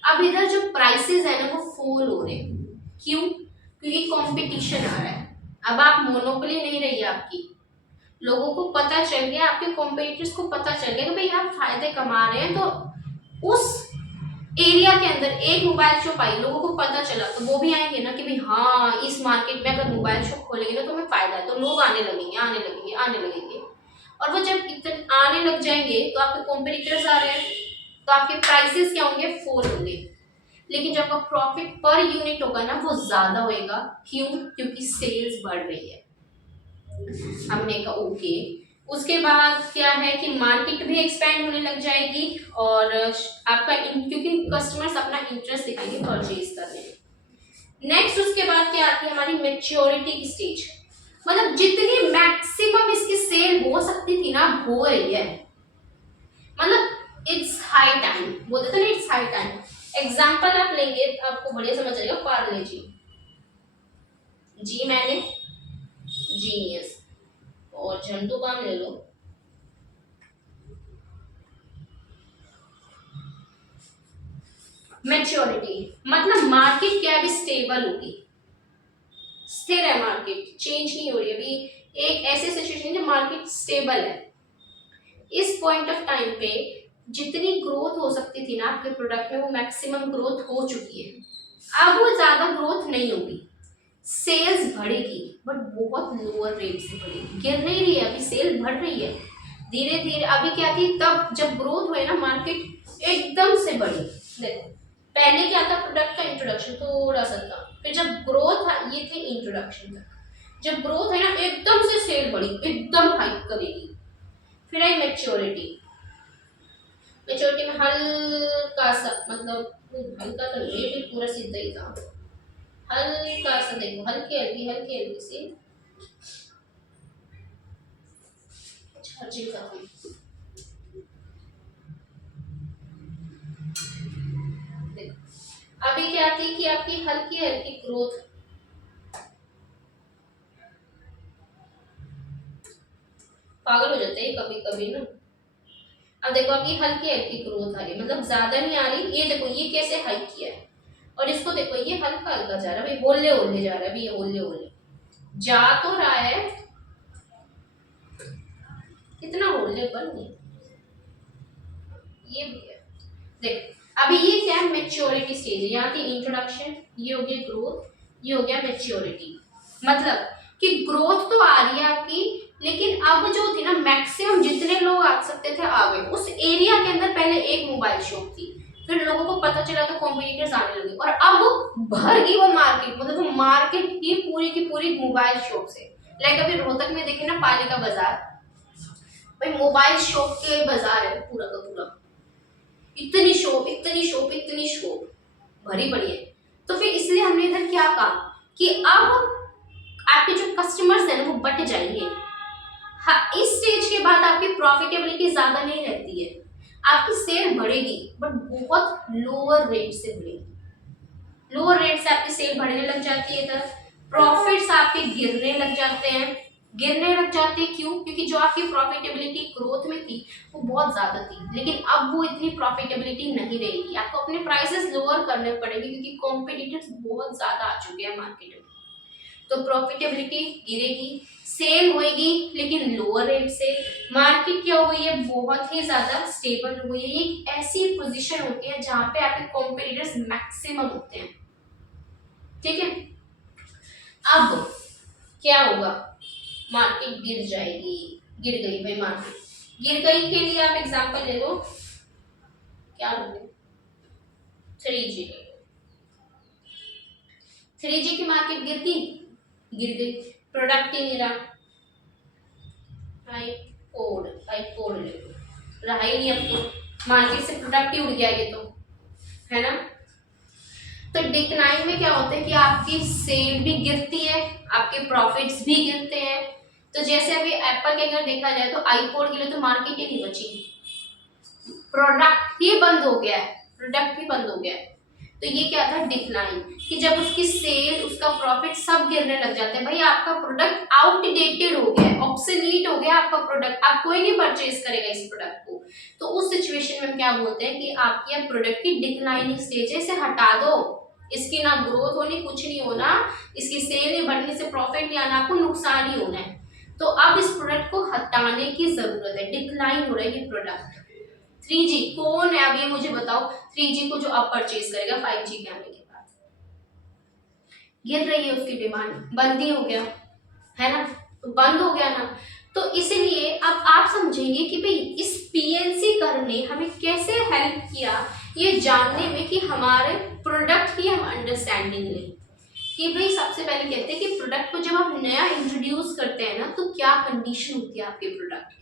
अब इधर जो प्राइसेस है ना, वो फॉल हो रहे हैं, क्यों, क्योंकि कंपटीशन आ रहा है। अब आप मोनोपोली नहीं रही है आपकी, लोगों को पता चल गया, आपके कॉम्पिटिटर्स को पता चल गया कि भाई आप फायदे कमा रहे हैं, तो उस एरिया के अंदर एक मोबाइल शॉप आई, लोगों को पता चला, तो वो भी आएंगे ना कि भाई हाँ, इस मार्केट में अगर मोबाइल शॉप खोलेंगे ना तो हमें फायदा है, तो लोग आने लगेंगे आने लगेंगे आने लगेंगे। और वो जब इतने आने लग जाएंगे, तो आपके कॉम्पिटिटर्स आ रहे हैं, तो आपके प्राइसेस क्या होंगे, फॉल होंगे। लेकिन जब आपका प्रॉफिट पर यूनिट होगा ना, वो ज्यादा होएगा, क्यों, क्योंकि सेल्स बढ़ रही है। हमने कहा ओके। उसके बाद क्या है कि मार्केट भी एक्सपैंड होने लग जाएगी, और आपका क्योंकि कस्टमर्स अपना इंटरेस्ट दिखाएंगे परचेज करने में। नेक्स्ट उसके बाद क्या आती है, हमारी मैच्योरिटी की स्टेज। मतलब जितनी मैक्सिमम इसकी सेल हो सकती थी ना, हो रही है, मतलब इट्स हाई टाइम, बोलते थे ना, इट्स हाई टाइम। एग्जाम्पल आप लेंगे तो आपको बढ़िया समझ आएगा, पार्ले जी, जी मैंने जीनियस, और झंडू बाम ले लो, मैच्योरिटी। मतलब मार्केट क्या भी स्टेबल होगी, स्थिर है मार्केट, चेंज नहीं हो रही अभी, एक ऐसी सिचुएशन है मार्केट स्टेबल है। इस पॉइंट ऑफ टाइम पे जितनी ग्रोथ हो सकती थी ना आपके प्रोडक्ट में, वो मैक्सिमम ग्रोथ हो चुकी है। अब वो ज्यादा ग्रोथ नहीं होगी, सेल्स बढ़ेगी बट बहुत लोअर रेट से बढ़ेगी, गिर नहीं रही है अभी, सेल बढ़ रही है धीरे धीरे। अभी क्या थी, तब जब ग्रोथ हुई ना मार्केट एकदम से बढ़ी। देखो पहले क्या था, प्रोडक्ट का इंट्रोडक्शन थोड़ा सा था, फिर जब ग्रोथ ये थे इंट्रोडक्शन तक, जब ग्रोथ है ना एकदम से सेल बढ़ी, एकदम हाइक करेगी। फिर आई मैच्योरिटी, मैच्योरिटी में हल्का सा, मतलब हल्का तो नहीं, फिर पूरा सीधा ही था, हल्का सा देखो, हल्की हल्की सी चार्जिंग खत्म। देखो अभी क्या थी कि कि आपकी हल्की हल्की ग्रोथ, पागल हो जाते हैं कभी कभी ना। अब देखो आपकी हल्की हल्की ग्रोथ आ रही है, मतलब ज्यादा नहीं आ रही। ये देखो ये कैसे हाई किया है, और इसको देखो ये हल्का हल्का जा रहा है भाई, होले होले जा रहा है भाई, ये होले होले जा तो रहा है, इतना होले पर नहीं। ये भी है, देख अभी ये क्या है, मेच्योरिटी स्टेज है। यहाँ थी इंट्रोडक्शन, ये हो गया ग्रोथ, ये हो गया मेच्योरिटी। मतलब कि ग्रोथ तो आ रही है आपकी, लेकिन अब जो थी ना मैक्सिमम जितने लोग आ सकते थे आ गए। उस एरिया के अंदर पहले एक मोबाइल शॉप थी, फिर लोगों को पता चला तो कॉम्पिटिटर्स आने लगे, और अब भर गई वो मार्केट। मतलब वो मार्केट की पूरी मोबाइल शॉप से। लाइक अभी रोहतक में देखे ना पालिका बाजार, भाई मोबाइल शॉप के बाजार है पूरा का पूरा। इतनी शॉप इतनी शॉप इतनी शॉप भरी पड़ी है। तो फिर इसलिए हमने इधर क्या कहा कि अब आपके जो कस्टमर्स हैं ना वो बट जाएंगे। हाँ, इस स्टेज के बाद आपकी प्रॉफिटेबिलिटी ज्यादा नहीं रहती है, आपकी सेल बढ़ेगी बट बहुत लोअर रेट से बढ़ेगी। लोअर रेट से आपकी सेल बढ़ने लग जाती है, इधर प्रॉफिट्स आपके गिरने लग जाते हैं। गिरने लग जाते हैं क्यों? क्योंकि जो आपकी प्रॉफिटेबिलिटी ग्रोथ में थी वो बहुत ज्यादा थी, लेकिन अब वो इतनी प्रॉफिटेबिलिटी नहीं रहेगी। आपको अपने प्राइसेस लोअर करने पड़ेंगे क्योंकि कॉम्पिटिटर्स बहुत ज्यादा आ चुके हैं मार्केट में। तो प्रॉफिटेबिलिटी गिरेगी, सेल होगी लेकिन लोअर रेट से। मार्केट क्या हो गई है, बहुत ही ज्यादा स्टेबल हो गई है। एक ऐसी पोजीशन होती है जहां पे आपके कॉम्पिटिटर्स मैक्सिमम होते हैं, ठीक है। अब क्या होगा, मार्केट गिर जाएगी, गिर गई भाई मार्केट, गिर गई के लिए आप एग्जांपल ले लो, क्या लोगे, 3G। 3G की मार्केट गिर गई, प्रोडक्ट ही नहीं रहा। आईपोड ले लो, रहा ही नहीं, अब तो मार्केट से प्रोडक्ट ही उड़ गया ये तो, है ना। तो डिक्लाइन में क्या होता है कि आपकी सेल भी गिरती है, आपके प्रॉफिट्स भी गिरते हैं। तो जैसे अभी एप्पल के अगर देखा जाए तो आईपोड के लिए तो मार्केट ही नहीं बची, प्रोडक्ट ही बंद हो गया है, प्रोडक्ट ही बंद हो गया है। तो ये क्या था, डिक्लाइन, कि जब उसकी सेल उसका प्रॉफिट सब गिरने लग जाते हैं। भाई आपका प्रोडक्ट आउटडेटेड हो गया है, ऑब्सोलीट हो गया आपका प्रोडक्ट, आप कोई नहीं परचेज करेगा इस प्रोडक्ट को। तो उस सिचुएशन में हम क्या बोलते हैं कि आपकी अब प्रोडक्ट की डिक्लाइनिंग स्टेज है, इसे हटा दो, इसकी ना ग्रोथ होनी, कुछ नहीं होना, इसकी सेल नहीं बढ़ने से प्रॉफिट नहीं आना, आपको नुकसान ही होना है। तो अब इस प्रोडक्ट को हटाने की जरूरत है, डिक्लाइन हो रहा है ये प्रोडक्ट। 3G कौन है अब ये मुझे बताओ, 3G को जो अब परचेज करेगा 5G के आने के बाद, गिर रही है उसकी डिमांड, बंद ही हो गया है ना, तो बंद हो गया ना। तो इसलिए अब आप समझेंगे कि भाई इस पीएलसी कर ने हमें कैसे हेल्प किया ये जानने में कि हमारे प्रोडक्ट की हम अंडरस्टैंडिंग लें। कि भाई सबसे पहले कहते हैं कि प्रोडक्ट को जब आप नया इंट्रोड्यूस करते हैं ना तो क्या कंडीशन होती है आपके प्रोडक्ट की।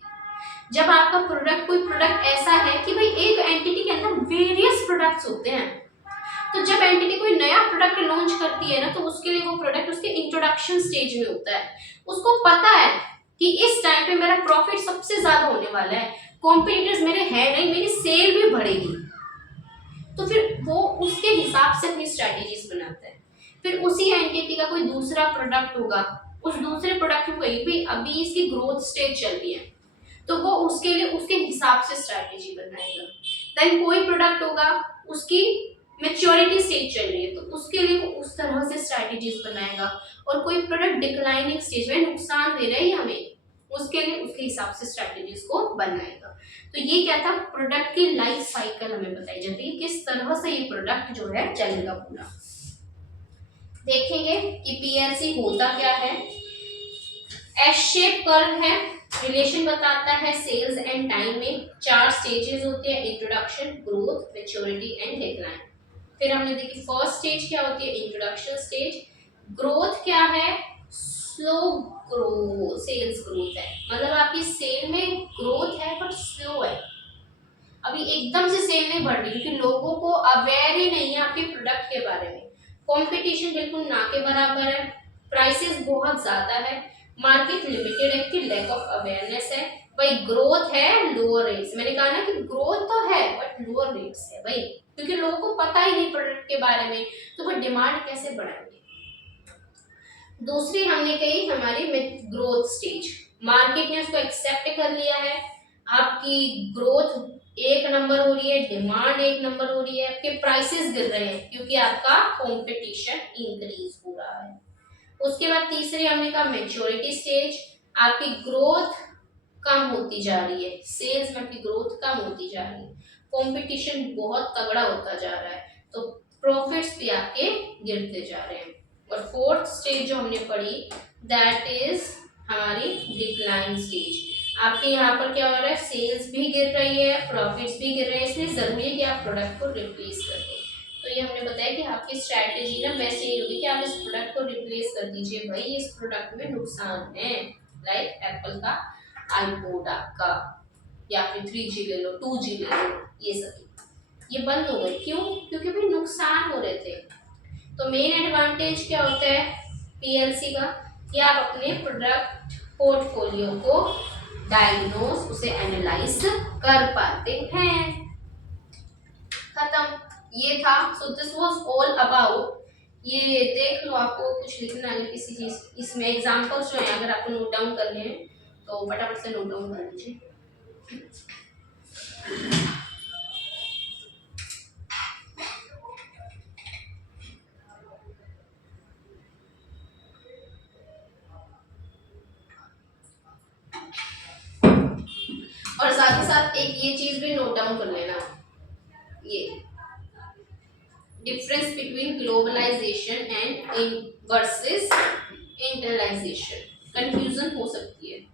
जब आपका प्रोडक्ट कोई प्रोडक्ट ऐसा है कि भाई एक एंटिटी के अंदर वेरियस प्रोडक्ट्स होते हैं, तो जब एंटिटी कोई नया प्रोडक्ट लॉन्च करती है ना तो उसके लिए वो प्रोडक्ट उसके इंट्रोडक्शन स्टेज में होता है। उसको पता है कि इस टाइम पे मेरा प्रॉफिट सबसे ज्यादा होने वाला है, कॉम्पिटिटर्स मेरे है नहीं, मेरी सेल भी बढ़ेगी। तो फिर वो उसके हिसाब से अपनी स्ट्रेटेजीज बनाता है। फिर उसी एंटिटी का कोई दूसरा प्रोडक्ट होगा, उस दूसरे प्रोडक्ट में भी अभी इसकी ग्रोथ स्टेज चल रही है तो वो उसके लिए उसके हिसाब से स्ट्रेटेजी बनाएगा। देन कोई प्रोडक्ट होगा उसकी मैच्योरिटी स्टेज चल रही है तो उसके लिए वो उस तरह से स्ट्रेटेजीज बनाएगा। और कोई प्रोडक्ट डिक्लाइनिंग स्टेज में नुकसान दे रहा है हमें, उसके लिए उसके हिसाब से स्ट्रेटेजीज को बनाएगा। तो ये क्या था, प्रोडक्ट की लाइफ साइकिल हमें बताई जाती है, किस तरह से ये प्रोडक्ट जो है चलेगा पूरा। देखेंगे कि पीएलसी होता क्या है। एस शेप कर्व है, रिलेशन बताता है सेल्स एंड टाइम में। 4 स्टेजेस होते हैं, introduction, growth, maturity and decline. फिर हमने देखी फर्स्ट स्टेज क्या होती है, इंट्रोडक्शन स्टेज। ग्रोथ क्या है, स्लो ग्रोथ, सेल्स ग्रोथ है, मतलब आपकी सेल में ग्रोथ है बट स्लो है, अभी एकदम से सेल नहीं बढ़ रही क्योंकि लोगों को अवेयर ही नहीं है आपके प्रोडक्ट के बारे में। कंपटीशन बिल्कुल ना के बराबर है, प्राइसेस बहुत ज्यादा है, मार्केट लिमिटेड है कि लैक ऑफ अवेयरनेस है, भाई ग्रोथ है लोअर रेट्स, मैंने कहा ना कि ग्रोथ तो है बट लोअर रेट्स है भाई, क्योंकि लोगों को पता ही नहीं प्रोडक्ट के बारे में, तो वो डिमांड कैसे बढ़ाएंगे। दूसरी हमने कही हमारी ग्रोथ स्टेज, मार्केट ने उसको एक्सेप्ट कर लिया है, आपकी ग्रोथ एक नंबर हो रही है, डिमांड एक नंबर हो रही है, आपके प्राइसेस गिर रहे हैं क्योंकि आपका कंपटीशन इंक्रीज हो रहा है। उसके बाद तीसरी हमने कहा मैच्योरिटी स्टेज, आपकी ग्रोथ कम होती जा रही है, सेल्स में आपकी ग्रोथ कम होती जा रही है, कंपटीशन बहुत तगड़ा होता जा रहा है, तो प्रॉफिट्स भी आपके गिरते जा रहे हैं। और फोर्थ स्टेज जो हमने पढ़ी दैट इज हमारी डिक्लाइन स्टेज, आपके यहाँ पर क्या हो रहा है, सेल्स भी गिर रही है, प्रॉफिट्स भी गिर रहे हैं, इसलिए जरूरी है कि आप प्रोडक्ट को रिप्लेस कर दें। तो ये हमने बताया कि आपकी स्ट्रैटेजी ना वैसे ही होगी कि आप इस प्रोडक्ट को रिप्लेस कर दीजिए, भाई इस प्रोडक्ट में नुकसान है, लाइक एप्पल का आईपोड आपका, या फिर 3G ले लो, 2G ले लो, ये सभी ये बंद हो गए, क्यों? क्योंकि भाई नुकसान हो रहे थे। तो मेन एडवांटेज क्या होता है पीएलसी का, कि आप अपने प्रोडक्ट पोर्टफोलियो को डायग्नोस, उसे एनालाइज कर पाते हैं। खत्म, ये था। So this was all about, ये देख लो, आपको कुछ लिखना है किसी चीज इसमें, एग्जांपल्स जो है अगर आपको नोट डाउन करने हैं तो फटाफट से नोट डाउन कर लीजिए। और साथ ही साथ एक ये चीज भी नोट डाउन कर लेना, ये difference between globalisation and versus internationalisation, confusion हो सकती है।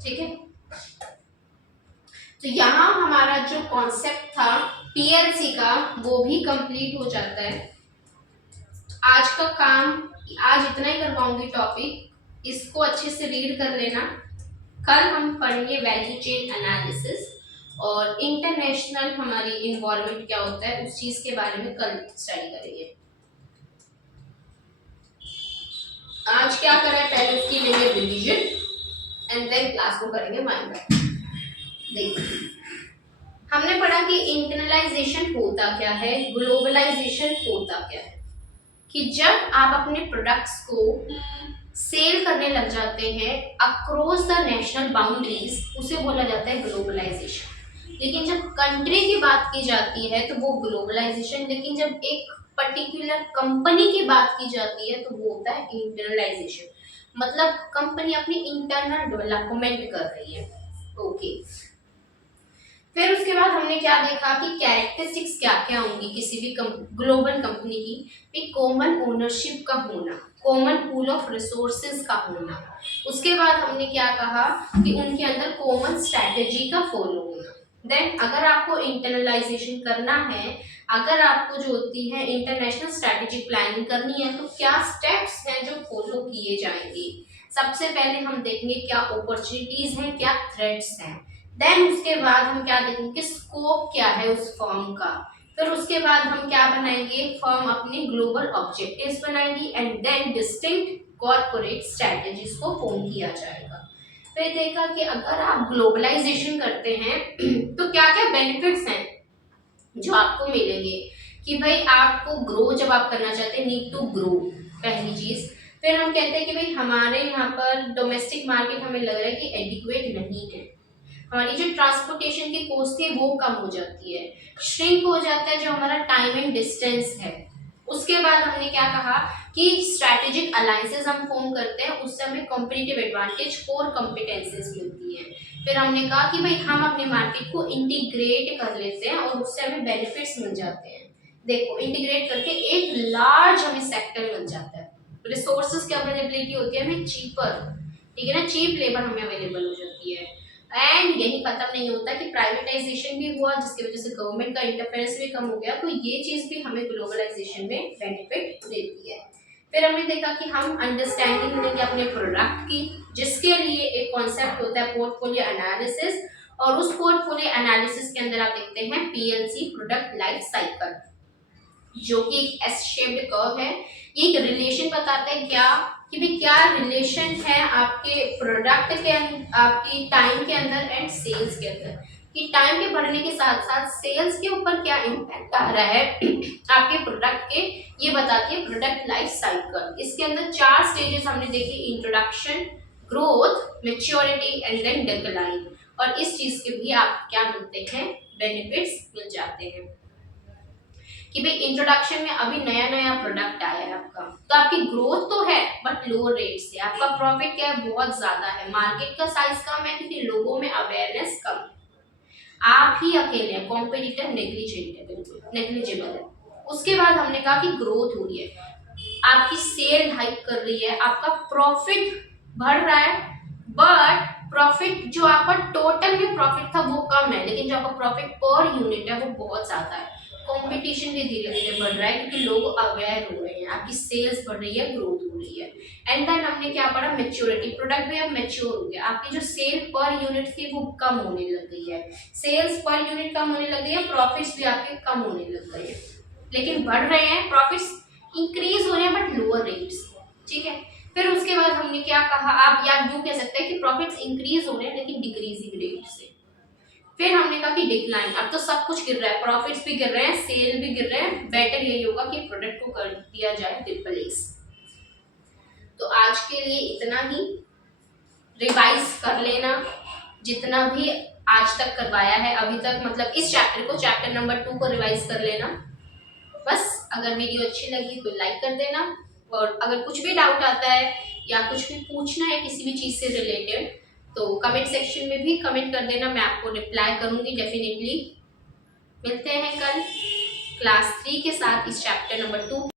ठीक है, तो यहाँ हमारा जो कॉन्सेप्ट था पीएलसी का वो भी कंप्लीट हो जाता है। आज का काम, आज इतना ही कर पाऊंगी टॉपिक, इसको अच्छे से रीड कर लेना। कल हम पढ़ेंगे वैल्यू चेन एनालिसिस और इंटरनेशनल हमारी इन्वायरमेंट क्या होता है उस चीज के बारे में कल स्टडी करेंगे। आज क्या करें, पहले उसकी लेंगे रिवीजन एंड देन क्लास को करेंगे माइंड मैप। देखिए हमने पढ़ा कि इंटरनलाइजेशन होता क्या है, ग्लोबलाइजेशन होता क्या है, कि जब आप अपने प्रोडक्ट्स को सेल करने लग जाते हैं अक्रॉस द नेशनल बाउंड्रीज, उसे बोला जाता है ग्लोबलाइजेशन। लेकिन जब कंट्री की बात की जाती है तो वो ग्लोबलाइजेशन, लेकिन जब एक पर्टिकुलर कंपनी की बात की जाती है तो वो होता है इंटरनलाइजेशन, मतलब कंपनी अपनी इंटरनल डेवलपमेंट कर रही है। ओके, फिर उसके बाद हमने क्या देखा कि कैरेक्टरिस्टिक्स क्या क्या होंगी किसी भी ग्लोबल कंपनी की, कॉमन ओनरशिप का होना, कॉमन पूल ऑफ रिसोर्सेज का होना। उसके बाद हमने क्या कहा कि उनके अंदर कॉमन स्ट्रैटेजी का फॉलो होना। देन अगर आपको इंटरनलाइजेशन करना है, अगर आपको जो होती है इंटरनेशनल स्ट्रैटेजिक प्लानिंग करनी है, तो क्या स्टेप्स हैं जो फॉलो किए जाएंगे। सबसे पहले हम देखेंगे क्या अपॉर्चुनिटीज हैं, क्या थ्रेट्स हैं। देन उसके बाद हम क्या देखेंगे कि स्कोप क्या है उस फर्म का। फिर उसके बाद हम क्या बनाएंगे, फर्म अपने ग्लोबल ऑब्जेक्टिव्स बनाएंगी and then distinct corporate strategies को फॉर्म किया जाएगा। फिर देखा कि अगर आप ग्लोबलाइजेशन करते हैं तो क्या क्या बेनिफिट्स हैं जो आपको मिलेंगे, कि भाई आपको ग्रो जब आप करना चाहते हैं, नीड टू ग्रो, पहली चीज। फिर हम कहते हैं कि भाई हमारे यहाँ पर डोमेस्टिक मार्केट हमें लग रहा है कि एडिक्वेट नहीं है, हमारी जो ट्रांसपोर्टेशन की कॉस्ट है वो कम हो जाती है, श्रिंक हो जाता है जो हमारा टाइम एंड डिस्टेंस है। उसके बाद हमने क्या कहा कि स्ट्रैटेजिक अलायंसेस हम फॉर्म करते हैं, उससे हमें कॉम्पिटिटिव एडवांटेज, कोर कॉम्पिटेंसीज मिलती है। फिर हमने कहा कि भाई हम अपने मार्केट को इंटीग्रेट कर लेते हैं और उससे हमें बेनिफिट्स मिल जाते हैं। देखो इंटीग्रेट करके एक लार्ज हमें सेक्टर मिल जाता है, रिसोर्सेज की अवेलेबिलिटी होती है हमें चीपर, ठीक है ना, चीप लेबर हमें अवेलेबल हो जाती है। एंड यही खत्म नहीं होता कि प्राइवेटाइजेशन भी हुआ जिसकी वजह से गवर्नमेंट का इंटरफेरेंस भी कम हो गया, तो ये चीज भी हमें ग्लोबलाइजेशन में बेनिफिट देती है। फिर हमने देखा कि हम अंडरस्टैंडिंग लेंगे अपने प्रोडक्ट की, जिसके लिए एक कॉन्सेप्ट होता है पोर्टफोलियो एनालिसिस, और उस पोर्टफोलियो एनालिसिस के अंदर आप देखते हैं पीएलसी, प्रोडक्ट लाइफ साइकिल, जो कि एक एस शेप्ड कर्व है। ये एक रिलेशन बताता है क्या कि भाई क्या रिलेशन है आपके प्रोडक्ट के आपकी टाइम के अंदर एंड सेल्स के अंदर, कि टाइम के बढ़ने के साथ साथ सेल्स के ऊपर क्या इम्पैक्ट आ रहा है आपके प्रोडक्ट के, ये बताती है प्रोडक्ट लाइफ साइकिल। इसके अंदर 4 स्टेजेस हमने देखे, introduction, growth, maturity and then decline, और इस चीज के भी आप क्या मिलते हैं, बेनिफिट्स मिल जाते हैं। कि भाई इंट्रोडक्शन में अभी नया नया प्रोडक्ट आया है आपका, तो आपकी ग्रोथ तो है बट लोअर रेट से, आपका प्रॉफिट क्या है, बहुत ज्यादा है, मार्केट का साइज कम है क्योंकि लोगों में अवेयरनेस कम है, आप ही अकेले हैं, कॉम्पिटिटर नेग्लिजेंट है, बिल्कुल नेग्लिजिबल है। उसके बाद हमने कहा कि ग्रोथ हो रही है, आपकी सेल हाइक कर रही है, आपका प्रॉफिट बढ़ रहा है, बट प्रॉफिट जो आपका टोटल में प्रॉफिट था वो कम है, लेकिन जो आपका प्रॉफिट पर यूनिट है वो बहुत ज्यादा है। कंपटीशन भी धीरे धीरे बढ़ रहा है क्योंकि लोग अवेयर हो रहे हैं, आपकी सेल्स बढ़ रही है, ग्रोथ हो रही है। एंड देन हमने क्या पढ़ा, मेच्योरिटी, प्रोडक्ट भी अब मेच्योर हो गया, आपकी जो सेल पर यूनिट थी वो कम होने लग गई है, सेल्स पर यूनिट कम होने लग गई है, प्रॉफिट्स भी आपके कम होने लग गए हैं, लेकिन बढ़ रहे हैं, प्रॉफिट्स इंक्रीज हो रहे हैं बट लोअर रेट्स, ठीक है। फिर उसके बाद हमने क्या कहा, आप या यूं कह सकते हैं कि प्रॉफिट्स इंक्रीज हो रहे हैं लेकिन डिक्रीजिंग रेट से। फिर हमने कहा कि डिक्लाइन, अब तो सब कुछ गिर रहा है, प्रॉफिट्स भी गिर रहे हैं, सेल भी गिर रहे हैं, बेटर यही होगा कि प्रोडक्ट को कर दिया जाए रिप्लेस। तो आज के लिए इतना ही, रिवाइज कर लेना जितना भी आज तक करवाया है अभी तक, मतलब इस चैप्टर को, चैप्टर नंबर 2 को रिवाइज कर लेना बस। अगर वीडियो अच्छी लगी तो लाइक कर देना, और अगर कुछ भी डाउट आता है या कुछ भी पूछना है किसी भी चीज़ से रिलेटेड तो कमेंट सेक्शन में भी कमेंट कर देना, मैं आपको रिप्लाई करूंगी डेफिनेटली। मिलते हैं कल क्लास 3 के साथ इस चैप्टर नंबर 2।